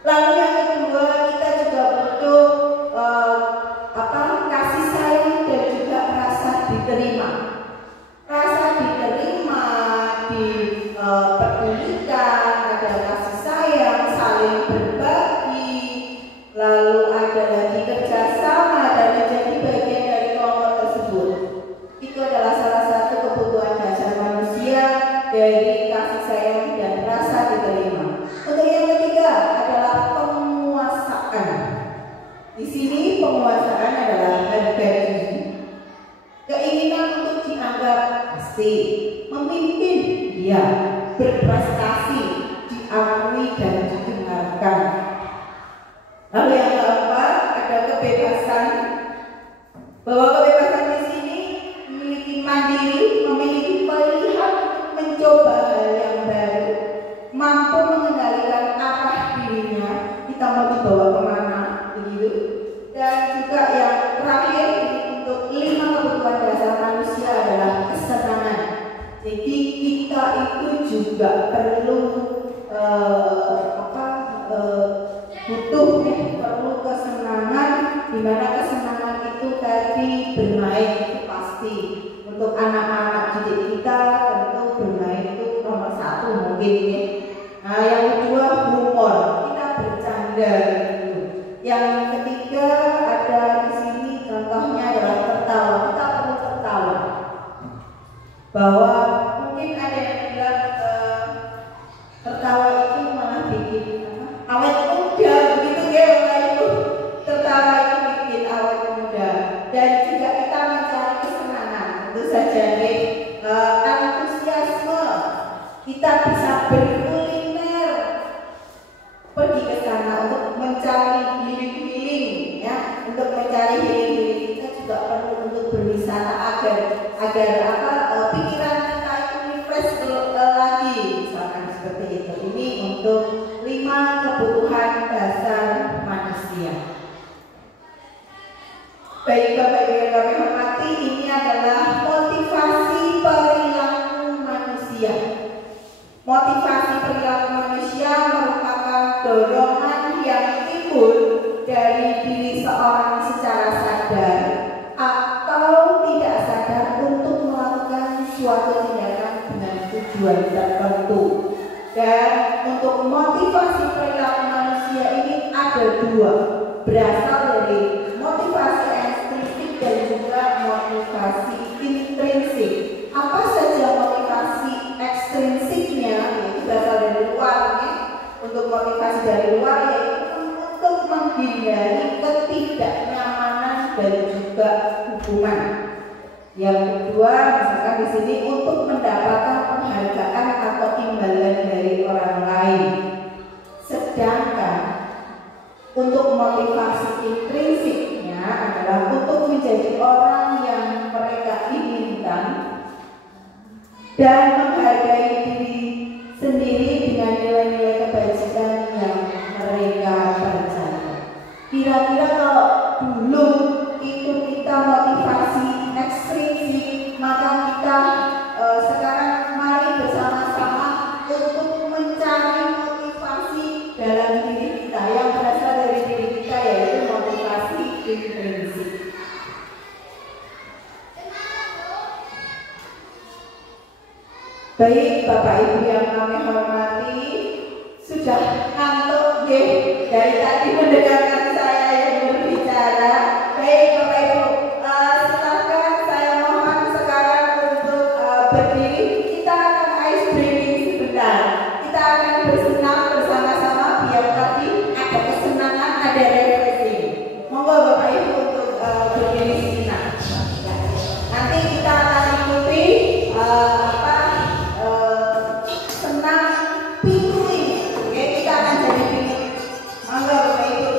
Lalu yang kedua, kita juga butuh kasih sayang dan juga rasa diterima. Rasa diterima, dipedulikan, ada kasih sayang, saling berbagi, lalu ada lagi kerjasama dan menjadi bagian dari kelompok tersebut. Itu adalah salah satu kebutuhan dasar manusia dari kasih sayang dan rasa diterima. Untuk yang ketiga adalah penguasaan. Di sini penguasaan adalah harga diri, keinginan untuk dianggap asing, memimpin, ya, berprestasi, diakui dan didengarkan. Lalu yang keempat ada kebebasan, bahwa kebebasan di sini memiliki mandiri, memiliki pilihan mencoba hal yang baru, mampu mengendalikan arah dirinya, kita mau dibawa kemana, begitu. Dan juga yang terakhir untuk 5 kebutuhan dasar manusia adalah kesenangan. Jadi kita itu juga perlu perlu kesenangan, di mana kesenangan itu tadi bermain pasti untuk anak-anak didik kita tentu bermain itu nomor satu mungkin ya. Nah, yang kedua humor, kita bercanda gitu. Yang ketiga ada di sini contohnya adalah tertawa, kita perlu tertawa. Bahwa mungkin ada yang bilang tertawa itu malah bikin awet muda begitu ya Bapak Ibu. Tertawa itu bikin awet muda dan juga kita mencari kesenangan. Tentu saja antusiasme kita bisa berkuliner pergi ke sana untuk mencari healing ya, untuk mencari healing kita juga perlu untuk berwisata agar pikiran kita itu refresh lagi misalkan seperti itu. Ini untuk 5 kebutuhan dasar manusia. Baik Bapak Ibu yang kami hormati, ini adalah motivasi perilaku manusia. Motivasi perilaku manusia merupakan dorongan yang timbul dari diri seorang secara sadar atau tidak sadar untuk melakukan suatu tindakan dengan tujuan tertentu. Dan untuk motivasi perilaku manusia ini ada 2, berasal dari motivasi ekstrinsik dan juga motivasi intrinsik. Apa saja motivasi ekstrinsiknya? Yaitu berasal dari luar ya. Untuk motivasi dari luar yaitu untuk menghindari ketidaknyamanan dan juga hubungan. Yang kedua, misalkan di sini untuk mendapatkan penghargaan atau imbalan dari orang lain. Sedangkan untuk motivasi intrinsiknya adalah untuk menjadi orang yang mereka inginkan dan menghargai diri sendiri dengan nilai-nilai kebajikan yang mereka percaya. Kira-kira kalau dulu itu kita motivasi ekstrinsik, maka kita sekarang mari bersama-sama untuk mencari motivasi dalam diri kita yang berasal dari diri kita, yaitu motivasi intrinsik. Baik Bapak Ibu yang kami hormati, sudah ngantuk ya dari tadi mendengarkan saya yang berbicara. Baik Bapak Ibu, silakan saya mohon sekarang untuk berdiri. Kita akan ice breaking sebentar. Kita akan bersenam bersama-sama biar tadi ada kesenangan, ada refreshing. Monggo Bapak Ibu untuk berdiri sejenak. Nanti kita akan ikuti senam pinguin. Oke, kita akan jadi pinguin. Monggo Bapak Ibu.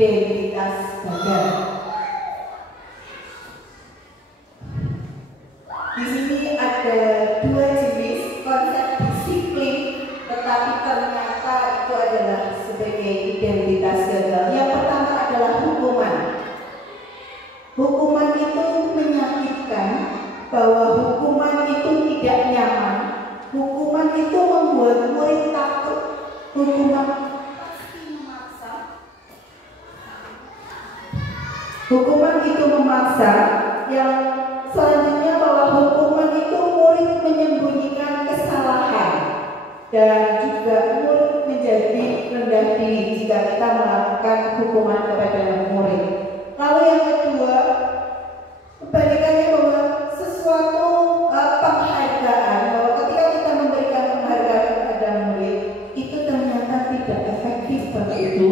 identitas gagal. Di sini ada dua jenis konsep disiplin, tetapi ternyata itu adalah sebagai identitas gagal. Yang pertama adalah hukuman. Hukuman itu menyakitkan, bahwa hukuman itu tidak nyaman. Hukuman itu membuat murid takut. Hukuman pasti memaksa. Hukuman itu memaksa. Yang selanjutnya bahwa hukuman itu murid menyembunyikan kesalahan, dan juga murid menjadi rendah diri jika kita melakukan hukuman kepada murid. Lalu yang kedua, kebalikannya bahwa sesuatu penghargaan, bahwa ketika kita memberikan penghargaan kepada murid itu ternyata tidak efektif seperti itu.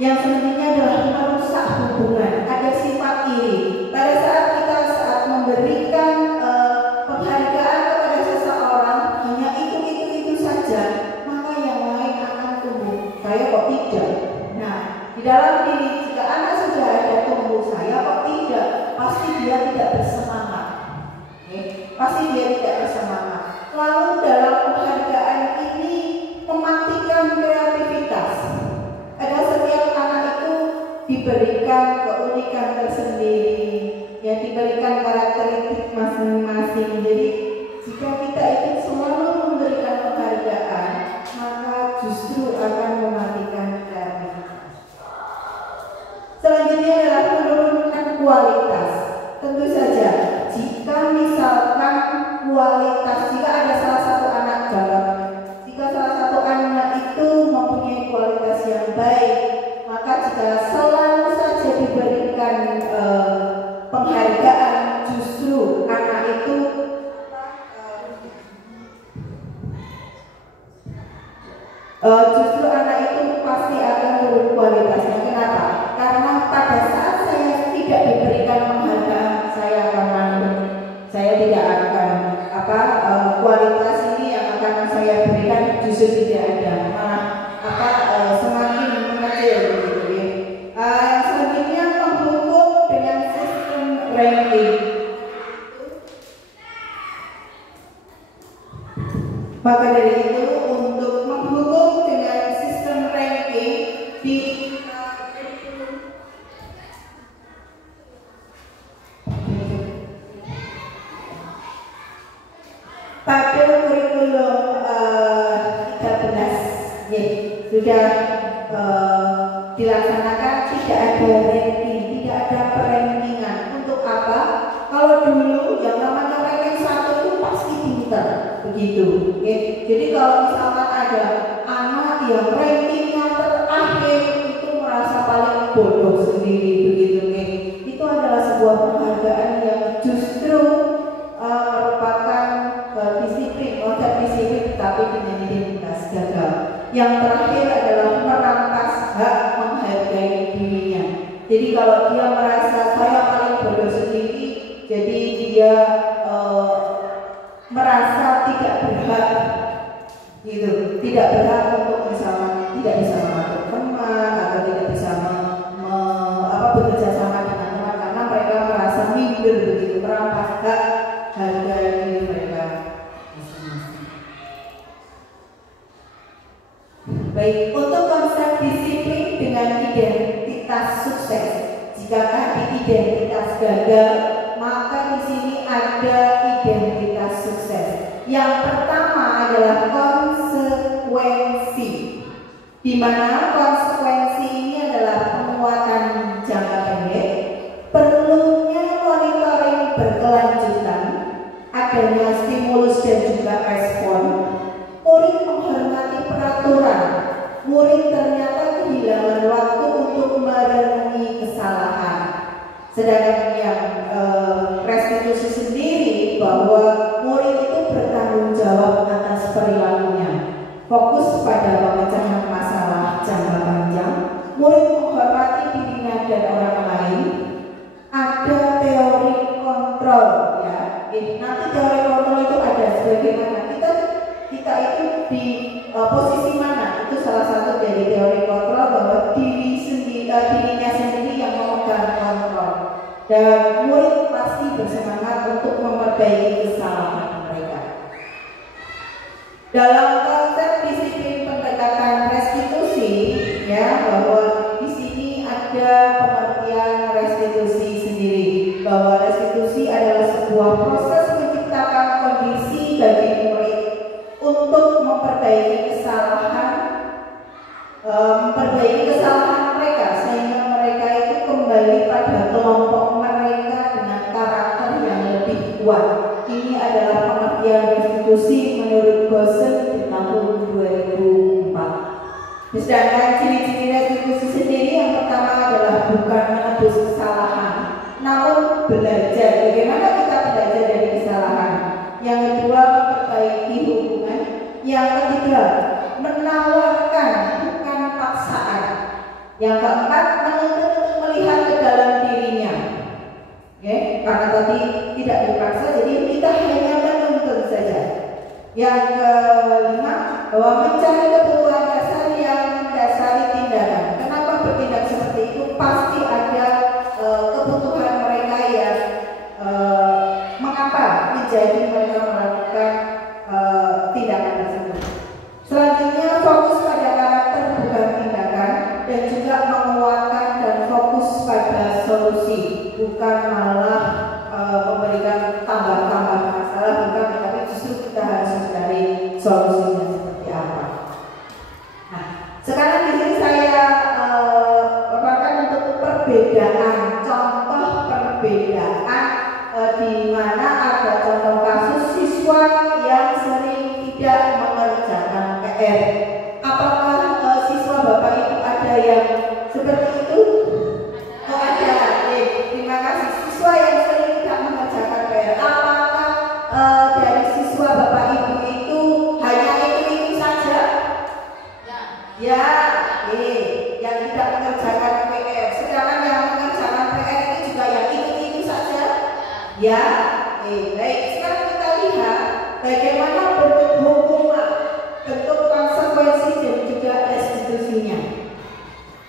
Yang selanjutnya adalah merusak hubungan, ada sifat iri. Pada saat memberikan penghargaan kepada seseorang hanya itu saja, maka yang lain akan tumbuh. Saya kok tidak? Nah, di dalam diri jika anak sudah ada tumbuh, saya kok tidak, pasti dia tidak bersemangat. Pasti dia tidak bersemangat. Lalu dalam penghargaan ini mematikan kreativitas. Ada setiap anak itu diberikan keunikan tersendiri, yang diberikan karakteristik masing-masing. Jadi jika kita itu selalu memberikan penghargaan, maka justru akan mematikan kreativitas. Selanjutnya adalah menurunkan kualitas. Tentu saja, jika misalkan kualitas, jika ada salah satu anak galak, jika salah satu anak itu mempunyai kualitas yang baik, maka jika selalu saja diberikan penghargaan, justru anak itu pasti akan turun kualitasnya. Kenapa? Karena pada saat saya tidak diberikan penghargaan, saya akan malu. Saya tidak akan kualitas ini yang akan saya berikan justru tidak ada, malah semakin mengecil begitu ya. Selanjutnya menghukum dengan sistem ranking. Maka dari itu untuk menghukum dengan sistem ranking di pada kurikulum 13 ya, sudah dilaksanakan, tidak ada ranking, tidak ada perankingan. Untuk apa? Kalau dulu yang namanya ranking 1 itu pasti pintar begitu. Ya. Jadi kalau misalkan ada anak yang rankingnya terakhir itu merasa paling bodoh sendiri begitu ya. Itu adalah sebuah penghargaan yang justru merupakan disiplin, konsep disiplin, tapi dengan identitas gagal. Yang terakhir adalah merampas hak menghargai dirinya. Jadi kalau dia merasa saya paling bodoh sendiri, jadi dia merasa tidak berhak, gitu, tidak berhak untuk misalnya tidak bisa mengatur teman atau tidak bisa bekerja sama dengan teman karena mereka merasa minder begitu, merampas hak harga diri mereka masing-masing. Baik, untuk konsep disiplin dengan identitas sukses. Jika di identitas gagal, maka di sini ada identitas sukses. Yang pertama adalah konsekuensi, di mana konsekuensi ini adalah penguatan jangka pendek, perlunya monitoring berkelanjutan, adanya stimulus dan juga respon, murid menghormati peraturan, murid ternyata kehilangan waktu untuk merenungi kesalahan. Sedangkan yang restitusi sendiri bahwa murid itu bertanggung jawab atas perilakunya, fokus pada pemecahan masalah jangka panjang, murid menghormati dirinya dan orang lain, ada teori kontrol ya. Nanti teori kontrol itu ada sebagaimana kita itu di posisi mana, itu salah satu dari teori kontrol, bahwa diri dirinya sendiri yang memegang kontrol. Dan murid pasti bersemangat untuk memperbaiki kesalahan mereka. Dalam konsep disiplin pendekatan restitusi, ya, bahwa di sini ada pengertian restitusi sendiri, bahwa restitusi adalah sebuah proses menciptakan kondisi bagi murid untuk memperbaiki kesalahan mereka, sehingga mereka itu kembali pada kelompok mereka dengan karakter yang lebih kuat. Ini adalah pengertian restitusi menurut Gosen di tahun 2004. Sedangkan ciri-ciri restitusi sendiri yang pertama adalah bukan menebus kesalahan, namun belajar. Bagaimana kita belajar dari kesalahan? Yang kedua, memperbaiki hubungan. Yang ketiga, menawarkan bukan paksaan. Yang keempat, menuntut untuk melihat ke dalam dirinya. Oke, karena tadi tidak dipaksa, jadi kita hanya menuntut saja. Yang kelima, bahwa mencari kebutuhan dasar yang mendasari tindakan. Kenapa bertindak seperti itu? Pasti ada kebutuhan mereka yang mengapa menjadi mereka melakukan tindakan tersebut. Selanjutnya, fokus pada karakter bukan tindakan, dan juga menguatkan dan fokus pada solusi, bukan malah memberikan tambah-tambah masalah, bukan, tapi justru kita harus mencari solusinya seperti apa. Nah, sekarang di sini saya paparkan untuk perbedaan, contoh perbedaan di mana ada contoh kasus siswa yang sering tidak mengerjakan PR. Apakah siswa Bapak Ibu ada yang seperti itu? Oh, ada. Terima kasih. Siswa yang sering tidak mengerjakan PR. Apakah dari siswa Bapak Ibu itu hanya itu saja? Ya. Yang tidak mengerjakan PR. Sedangkan yang mengerjakan PR itu juga yang itu saja? Ya. Baik. Sekarang kita lihat bagaimana bentuk hukuman, bentuk konsekuensi dan juga restitusinya.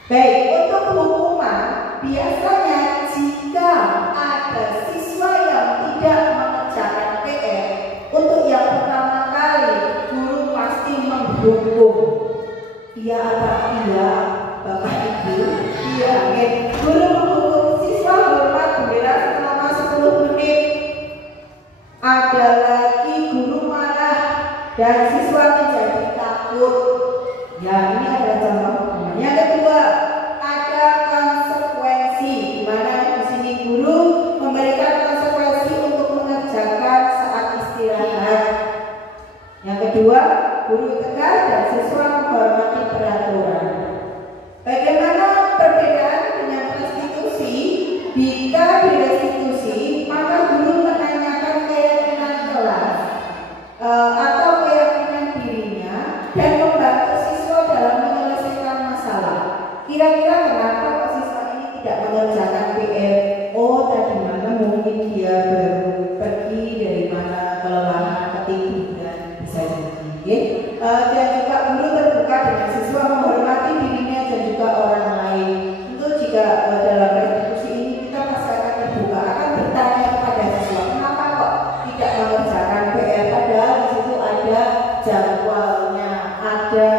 Baik, untuk hukuman biasanya jika ada siswa yang tidak mengerjakan PR, untuk yang pertama kali guru pasti menghukum. Iya atau tidak, Bapak Ibu? Iya, guru menghukum siswa hormat bendera selama 10 menit. Ada lagi guru marah dan siswa menjadi takut. Ya, ini adalah contoh hukuman. Yang kedua, ada konsekuensi, di mana di sini guru memberikan konsekuensi untuk mengerjakan saat istirahat. Yang kedua, guru tegas dan siswa menghormati peraturan. Bagaimana perbedaan dengan restitusi? Jika di restitusi, maka guru menanyakan keyakinan kelas atau keyakinan dirinya dan membantu siswa dalam menyelesaikan masalah. Kira-kira kenapa kok siswa ini tidak mengerjakan PR? Oh, tadi malam mungkin dia baru pergi dari mana, kelelahan, ketiduran, bisa jadi. Dan juga guru terbuka dengan siswa menghormati dirinya dan juga orang lain. Tentu jika dalam restitusi ini kita pasti akan terbuka, akan bertanya kepada siswa, kenapa kok tidak mengerjakan PR? Padahal di situ ada jadwalnya, ada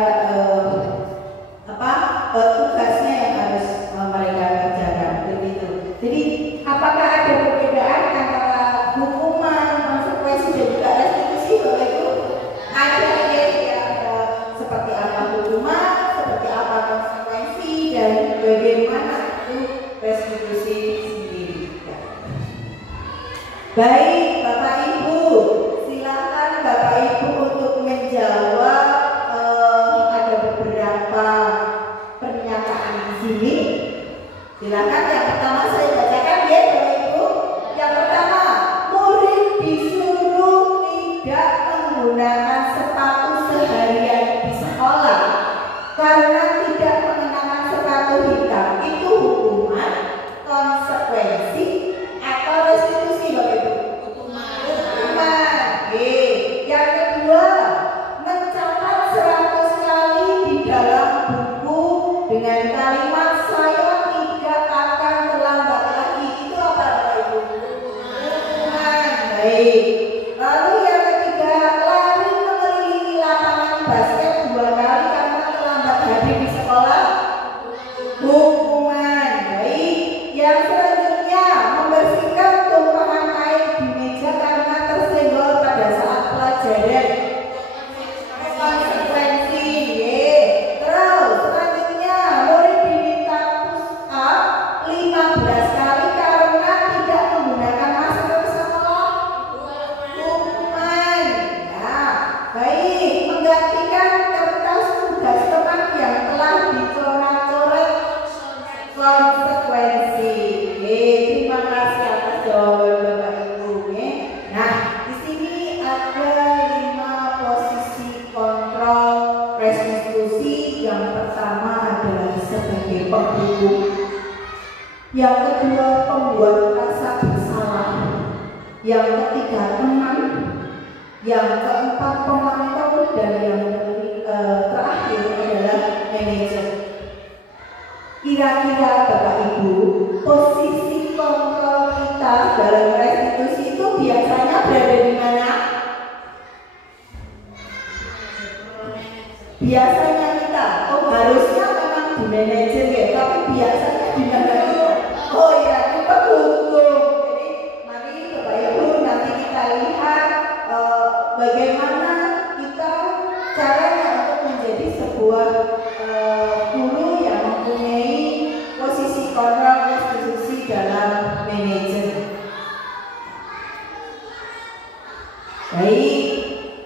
tugasnya yang harus mereka kerjakan, begitu. Jadi apakah ada perbedaan antara hukuman, konsekuensi dan juga restitusi, Bapak Ibu? Ada, ya, seperti apa hukuman, seperti apa konsekuensi, dan bagaimana itu restitusi sendiri. Ya. Baik, Bapak Ibu, silakan Bapak Ibu untuk menjawab. Ada beberapa pernyataan di sini. Silakan, yang pertama saya bacakan ya, Bapak Ibu. Yang pertama, murid disuruh tidak menggunakan sepatu seharian di sekolah karena tidak mengenakan sepatu hitam. Itu hukuman, konsekuensi, atau restitusi, Bapak Ibu? Hukuman. Yang kedua, mencatat 100 kali di dalam buku dengan kalimat saya Baik. Lalu yang ketiga, lari mengelilingi lapangan basket 2 kali karena terlambat hadir di sekolah. Hukuman. Baik. Yang selanjutnya, membersihkan tumpahan air di meja karena tersenggol pada saat pelajaran. Konsekuensi. Terus selanjutnya, murid diminta push up 15 kali karena tidak menggunakan masker ke sekolah. Hukuman. Ya, baik. Menggantikan kertas tugas teman yang telah dicoret-coret. Konsekuensi. Terima kasih atas jawaban Bapak Ibu. Nah, di sini ada 5 posisi kontrol restitusi. Yang pertama adalah sebagai penghubung. Yang kedua, pembuat rasa bersalah. Yang ketiga, teman. Yang keempat, pemantau. Dan yang terakhir adalah manajer. Kira-kira Bapak Ibu, posisi kontrol kita dalam restitusi itu biasanya berada di mana? Biasanya kita, harusnya memang di manajer ya, tapi biasanya di mana itu? Oh ya, di penghukum. Jadi mari Bapak Ibu nanti kita lihat bagaimana kita caranya untuk menjadi sebuah guru yang mempunyai posisi kontrol restitusi dalam manajer. Baik,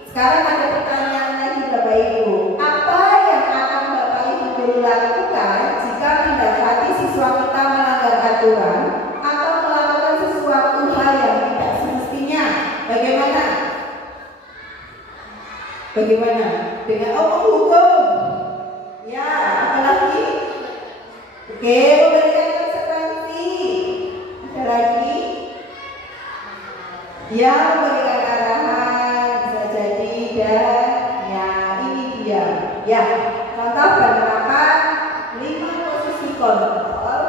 sekarang ada pertanyaan lagi Bapak Ibu. Apa yang akan Bapak Ibu lakukan jika mendapati siswa kita melanggar aturan atau melakukan sesuatu hal yang tidak semestinya? Bagaimana? Bagaimana? Dengan menghukum. Ya, apa lagi? Oke, memberikan konsekuensi. Ada lagi? Ya, memberikan arahan bisa jadi dan ya ini dia. Ya, contoh penerapan 5 posisi kontrol,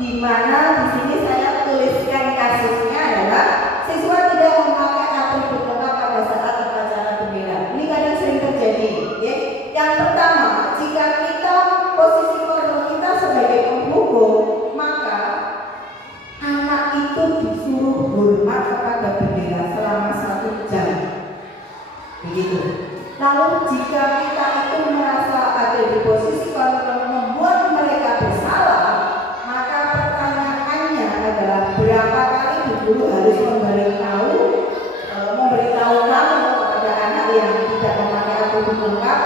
di mana di sini saya tuliskan kasusnya adalah siswa tidak memakai atribut lengkap pada saat upacara bendera. Ini kadang sering terjadi. Ya. Yang pertama, jika kita posisi kontrol kita sebagai penghukum, maka anak itu disuruh hormat kepada bendera selama 1 jam. Begitu. Lalu jika kita itu merasa ada di posisi kontrol membuat mereka bersalah, maka pertanyaannya adalah berapa kali guru harus memberitahu kamu kepada anak yang tidak memakai atribut lengkap,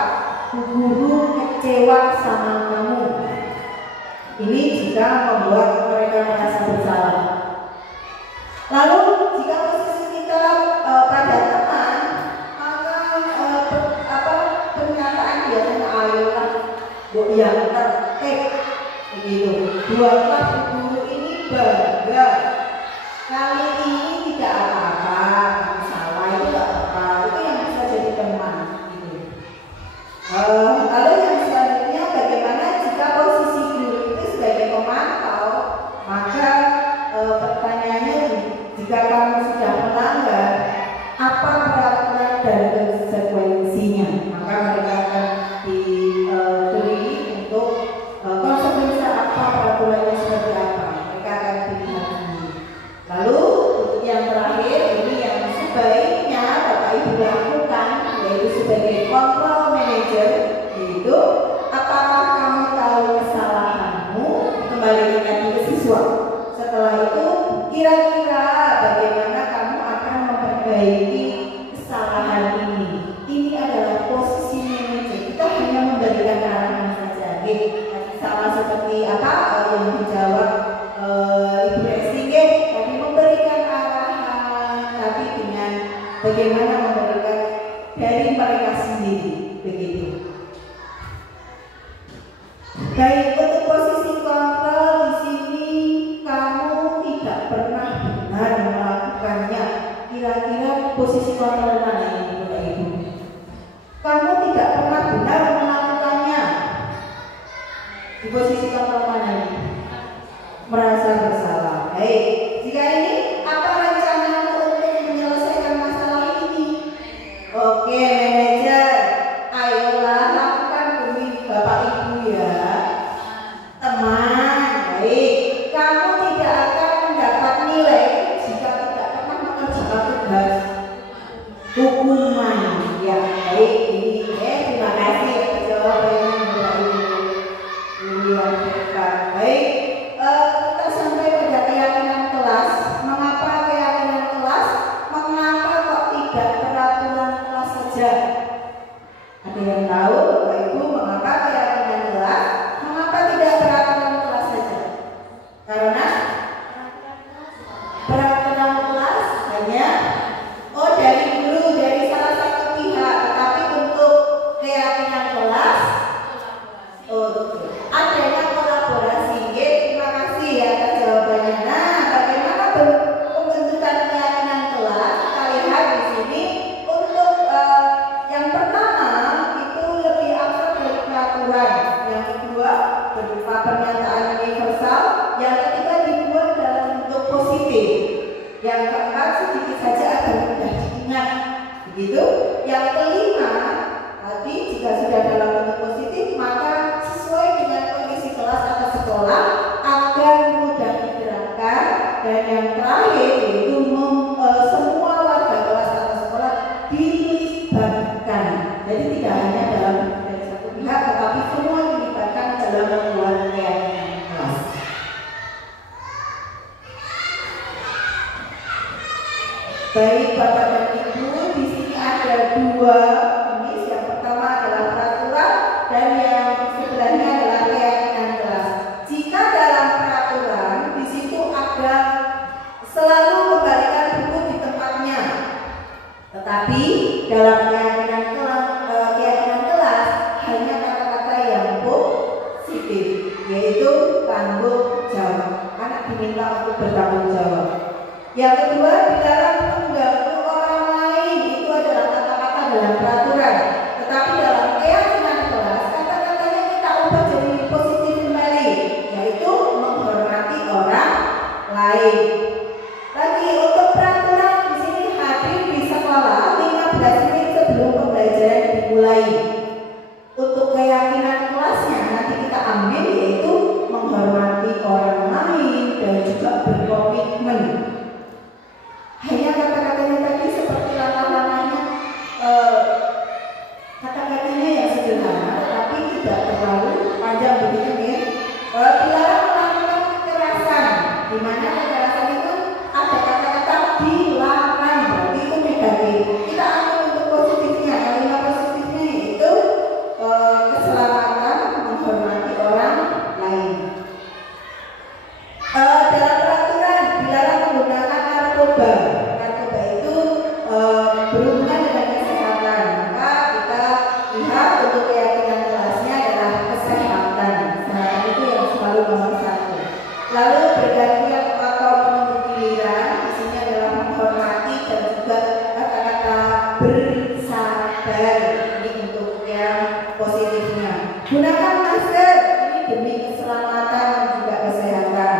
guru kecewa sama kamu. Ini jika membuat mereka merasa bersalah. Lalu jika posisi kita pada teman, maka pernyataan biasanya ayolah, ya tertib, begitu. Buatlah guru ini bangga. Kali ini tidak apa-apa, kamu salah itu tidak apa-apa. Itu yang bisa jadi teman. Gitu. Lalu yang selanjutnya, bagaimana jika posisi guru itu sebagai pemantau? Maka pertanyaannya, jika kamu sudah melanggar, apa peraturan dan konsekuensinya? Maka mereka akan diberi untuk konsekuensi apa, peraturannya seperti apa. Mereka akan dilihat sendiri. Lalu yang terakhir, ini yang sebaiknya Bapak Ibu lakukan, yaitu sebagai kontrol manager, yaitu apakah kamu tahu kesalahanmu? Kembalikan lagi ke siswa. Setelah itu, kira-kira bagaimana kamu akan memperbaiki kesalahan ini? Ini adalah posisi manajer. Kita hanya memberikan arahan saja. Sama seperti apa yang dijawab Ibu Resti, tadi memberikan arahan, tapi dengan bagaimana memberikan dari mereka sendiri, begitu. Baik, untuk posisi kontrol di sini kamu tidak pernah benar melakukannya. Kira-kira posisi kontrol mana ini, Bapak Ibu? Kamu tidak pernah benar melakukannya. Di posisi kontrol mana ini? Merasa bersalah. Baik, jika ini apa rencanamu untuk menyelesaikan dilahirkan. Baik, kita sampai pada keyakinan kelas. Mengapa keyakinan kelas? Mengapa kok tidak peraturan kelas saja? Ada yang tahu Bapak Ibu mengapa keyakinan kelas? Mengapa tidak peraturan kelas saja? Karena peraturan kelas hanya dari guru, dari salah satu pihak, tetapi untuk keyakinan kelas adanya kolaborasi. Terima kasih atas jawabannya. Nah, bagaimana pembentukan keyakinan kelas? Kita lihat di sini untuk yang pertama itu lebih abstrak dari peraturan, yang kedua berupa pernyataan universal, yang ketiga dibuat dalam bentuk positif, yang keempat sedikit saja agar mudah diingat, begitu. Yang kelima tadi jika sudah dalam bentuk positif maka sesuai dengan kondisi kelas atau sekolah agar mudah diterapkan, dan yang terakhir yaitu semua warga kelas atau sekolah dilibatkan. Jadi tidak hanya dalam dari satu pihak tetapi semua dilibatkan dalam membuat keyakinan kelas. Baik Bapak dan Ibu, di sini ada dua jenis. Yang pertama adalah peraturan dan yang sebelahnya adalah keyakinan kelas. Jika dalam peraturan di situ ada selalu kembalikan buku di tempatnya, tetapi dalam keyakinan kelas hanya kata-kata yang positif, yaitu tanggung jawab. Anak diminta untuk bertanggung jawab. Yang kedua, dilarang mengganggu orang lain. Itu adalah kata-kata dalam peraturan. Tetapi dalam keyakinan kelas, kata-katanya kita ubah jadi positif kembali, yaitu menghormati orang lain. Lagi untuk peraturan di sini hadir di sekolah 15 menit sebelum pembelajaran dimulai. Untuk keyakinan kelasnya nanti kita ambil yaitu menghormati orang lain dan juga berkomitmen. Hanya kata-katanya tadi seperti langkah-langkahnya, kata-katanya yang sederhana tetapi tidak terlalu panjang begitu ya. Dilarang melakukan kekerasan, di mana kekerasan itu ada kata-kata dilarang, berarti itu negatif. Kita ambil untuk positifnya, kalimat positifnya yaitu keselamatan, menghormati orang lain. Dalam peraturan dilarang menggunakan narkoba. Narkoba itu berhubungan dengan kesehatan. Maka kita lihat untuk keyakinan kelasnya adalah kesehatan. Kesehatan itu yang selalu nomor satu. Lalu bergantian atau menunggu giliran, di sini adalah menghormati dan juga kata-kata bersabar. Ini untuk yang positifnya. Gunakan masker, ini demi keselamatan dan juga kesehatan.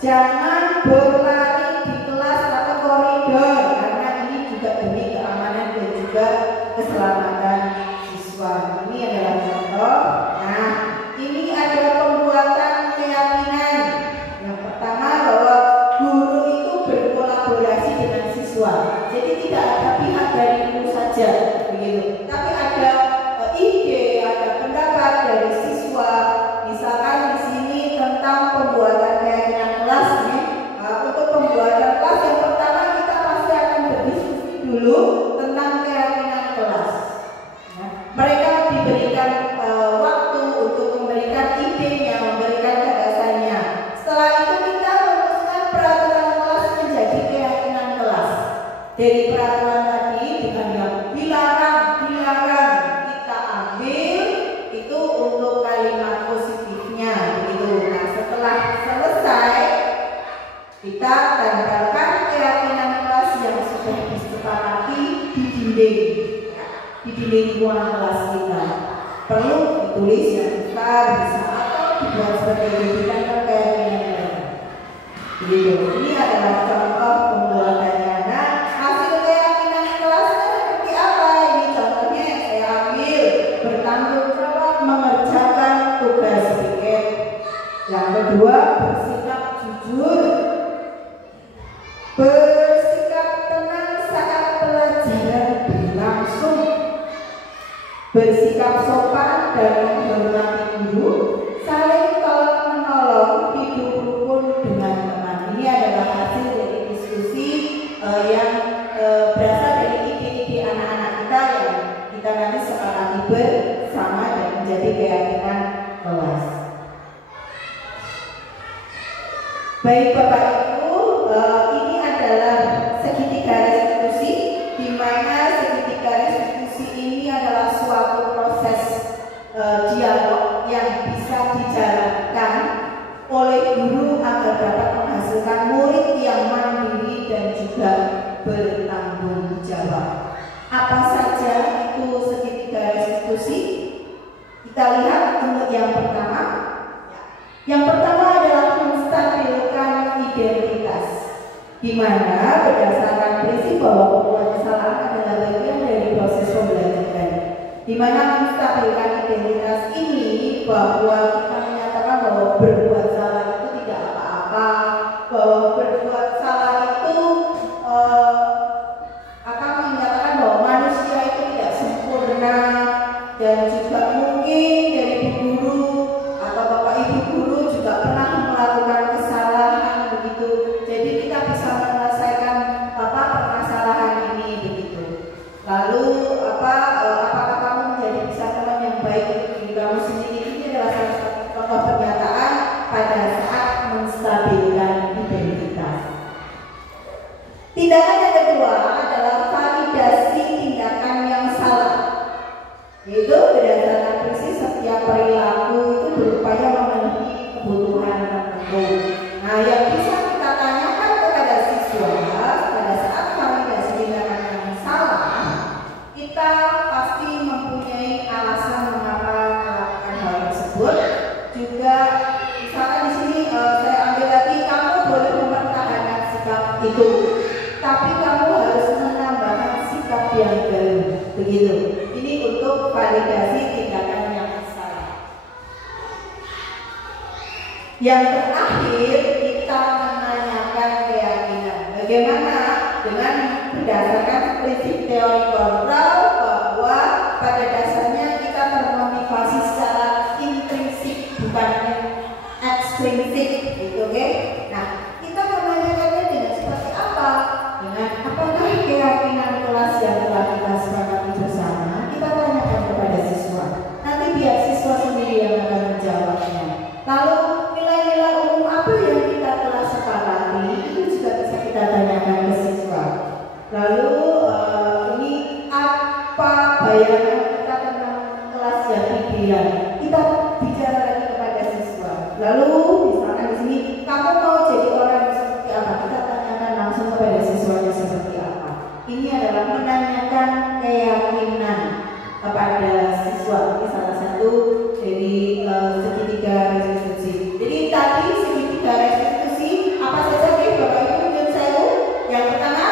Jangan berlari di kelas atau koridor, karena ini juga demi keamanan dan juga keselamatan siswa. Ini adalah contoh. Nah, ini adalah pembuatan keyakinan. Yang pertama bahwa guru itu berkolaborasi dengan siswa. Jadi tidak ada pihak dari guru saja, begitu. Tapi ada ide, ada pendapat dari siswa. Misalkan di sini tentang pembuatan keyakinan kelas nih. Untuk pembuatan kelas yang pertama kita pasti akan berdiskusi dulu tentang keyakinan kelas. Mereka diberikan waktu untuk memberikan idenya, memberikan gagasannya. Setelah itu kita merumuskan peraturan kelas menjadi keyakinan kelas. Dari peraturan tadi dengan yang dilarang kita ambil itu untuk kalimat positifnya, begitu. Nah, setelah selesai kita tempelkan keyakinan kelas yang sudah disepakati di dinding ruang kelas kita. Perlu ditulis yang besar, bisa atau dibuat sebagai ditempel keyakinan kelas. Begitu. Ini adalah contoh pembuatannya. Nah, hasil keyakinan kelasnya seperti apa? Ini contohnya yang saya ambil. Bertanggung jawab mengerjakan tugas pikir. Yang kedua, bersikap jujur, bersikap tenang saat pelajaran berlangsung, bersikap sopan dan menghormati guru, saling tolong kelas. Baik Bapak Ibu, ini adalah segitiga restitusi, di mana segitiga restitusi ini adalah suatu proses dialog yang bisa dijalankan oleh guru agar dapat menghasilkan murid yang mandiri dan juga bertanggung jawab. Apa saja itu segitiga restitusi? Kita lihat untuk yang pertama. Yang pertama adalah menstabilkan identitas, di mana berdasarkan prinsip bahwa pembuat kesalahan adalah bagian dari proses pembelajaran, di mana menstabilkan identitas ini bahwa kita menyatakan bahwa berbuat salah itu tidak apa-apa, bahwa berbuat salah itu akan menyatakan bahwa manusia itu tidak sempurna, dan juga mungkin dari guru atau bapak ibu guru juga pernah melakukan kesalahan begitu. Jadi kita bisa menyelesaikan permasalahan ini begitu. Lalu apakah kamu menjadi bisa teman yang baik untuk diri kamu sendiri? Ini adalah salah satu contoh pernyataan pada saat menstabilkan identitas. Tindakan yang kedua adalah validasi tindakan yang salah, yaitu berdasarkan prinsip setiap perilaku itu berupaya memenuhi kebutuhan tertentu. Nah, yang bisa kita tanyakan kepada siswa pada saat validasi tindakan yang salah, kita pasti mempunyai alasan mengapa melakukan hal tersebut. Juga misalkan di sini saya ambil lagi, kamu boleh mempertahankan sikap itu, tapi kamu harus menambahkan sikap yang baru, begitu. Ini untuk validasi tindakan yang salah. Yang terakhir, kita menanyakan keyakinan. Bagaimana dengan berdasarkan prinsip teori kontrol bahwa pada dasarnya kita termotivasi secara intrinsik, bukan ekstrinsik, gitu, oke? Nah, kita menanyakannya dengan seperti apa? Dengan apakah keyakinan kelas yang telah kita sepakati bersama? Kita tanyakan kepada siswa. Nanti biar siswa sendiri yang akan menjawabnya. Lalu nilai-nilai umum apa yang kita telah sepakati itu juga bisa kita tanyakan ke siswa. Lalu ini apa bayangan kita tentang kelas yang ideal? Kita bicara lagi kepada siswa. Lalu misalkan di sini kamu mau jadi orang yang seperti apa? Kita tanyakan langsung kepada siswanya seperti apa. Ini adalah menanyakan keyakinan kepada siswa. Ini salah satu dari segitiga restitusi. Jadi tadi segitiga restitusi apa saja guys, Bapak Ibu nyun sewu? Yang pertama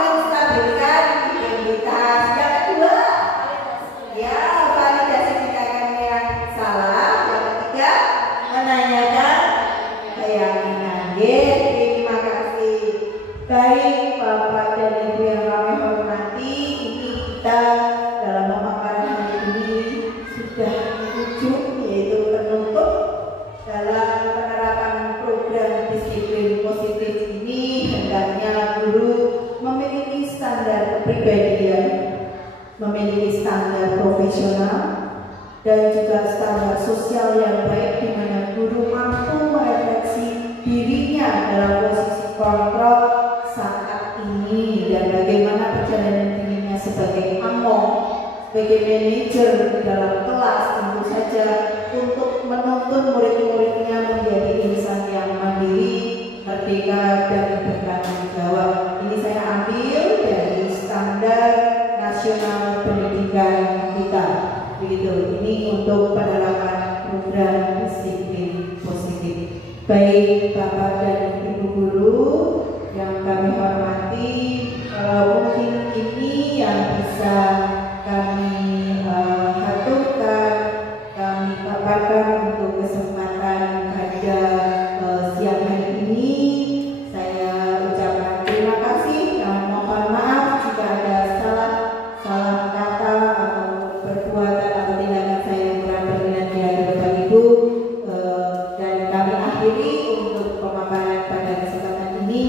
menstabilkan identitas. Yang kedua validasi tindakan yang salah. Yang ketiga menanyakan keyakinan. Terima kasih. Baik Bapak dan Ibu yang kami hormati, ini kita dalam pemaparan hari ini sudah ujung, yaitu penutup dalam penerapan program disiplin positif ini. Hendaknya guru memiliki standar kepribadian, memiliki standar profesional, dan juga standar sosial yang baik, di mana guru mampu merefleksi dirinya dalam posisi kontrol saat ini, dan bagaimana perjalanan dirinya sebagai among, sebagai manajer dalam kelas, tentu saja untuk menuntun murid-muridnya menjadi insan yang mandiri, merdeka, dan bertanggung jawab. Ini saya ambil dari standar nasional pendidikan kita, begitu. Ini untuk penerapan program disiplin positif. Baik Bapak dan Ibu guru yang kami hormati, mungkin ini yang bisa kami haturkan, kami paparkan untuk kesempatan pada siang hari ini. Saya ucapkan terima kasih dan mohon maaf jika ada salah kata atau perbuatan atau tindakan saya yang kurang berkenan di hadapan Bapak Ibu. Dan kami akhiri untuk pemaparan pada kesempatan ini.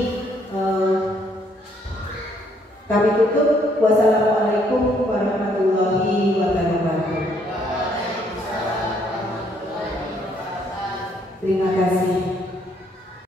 Kami tutup. Wassalamualaikum warahmatullahi wabarakatuh. Terima kasih.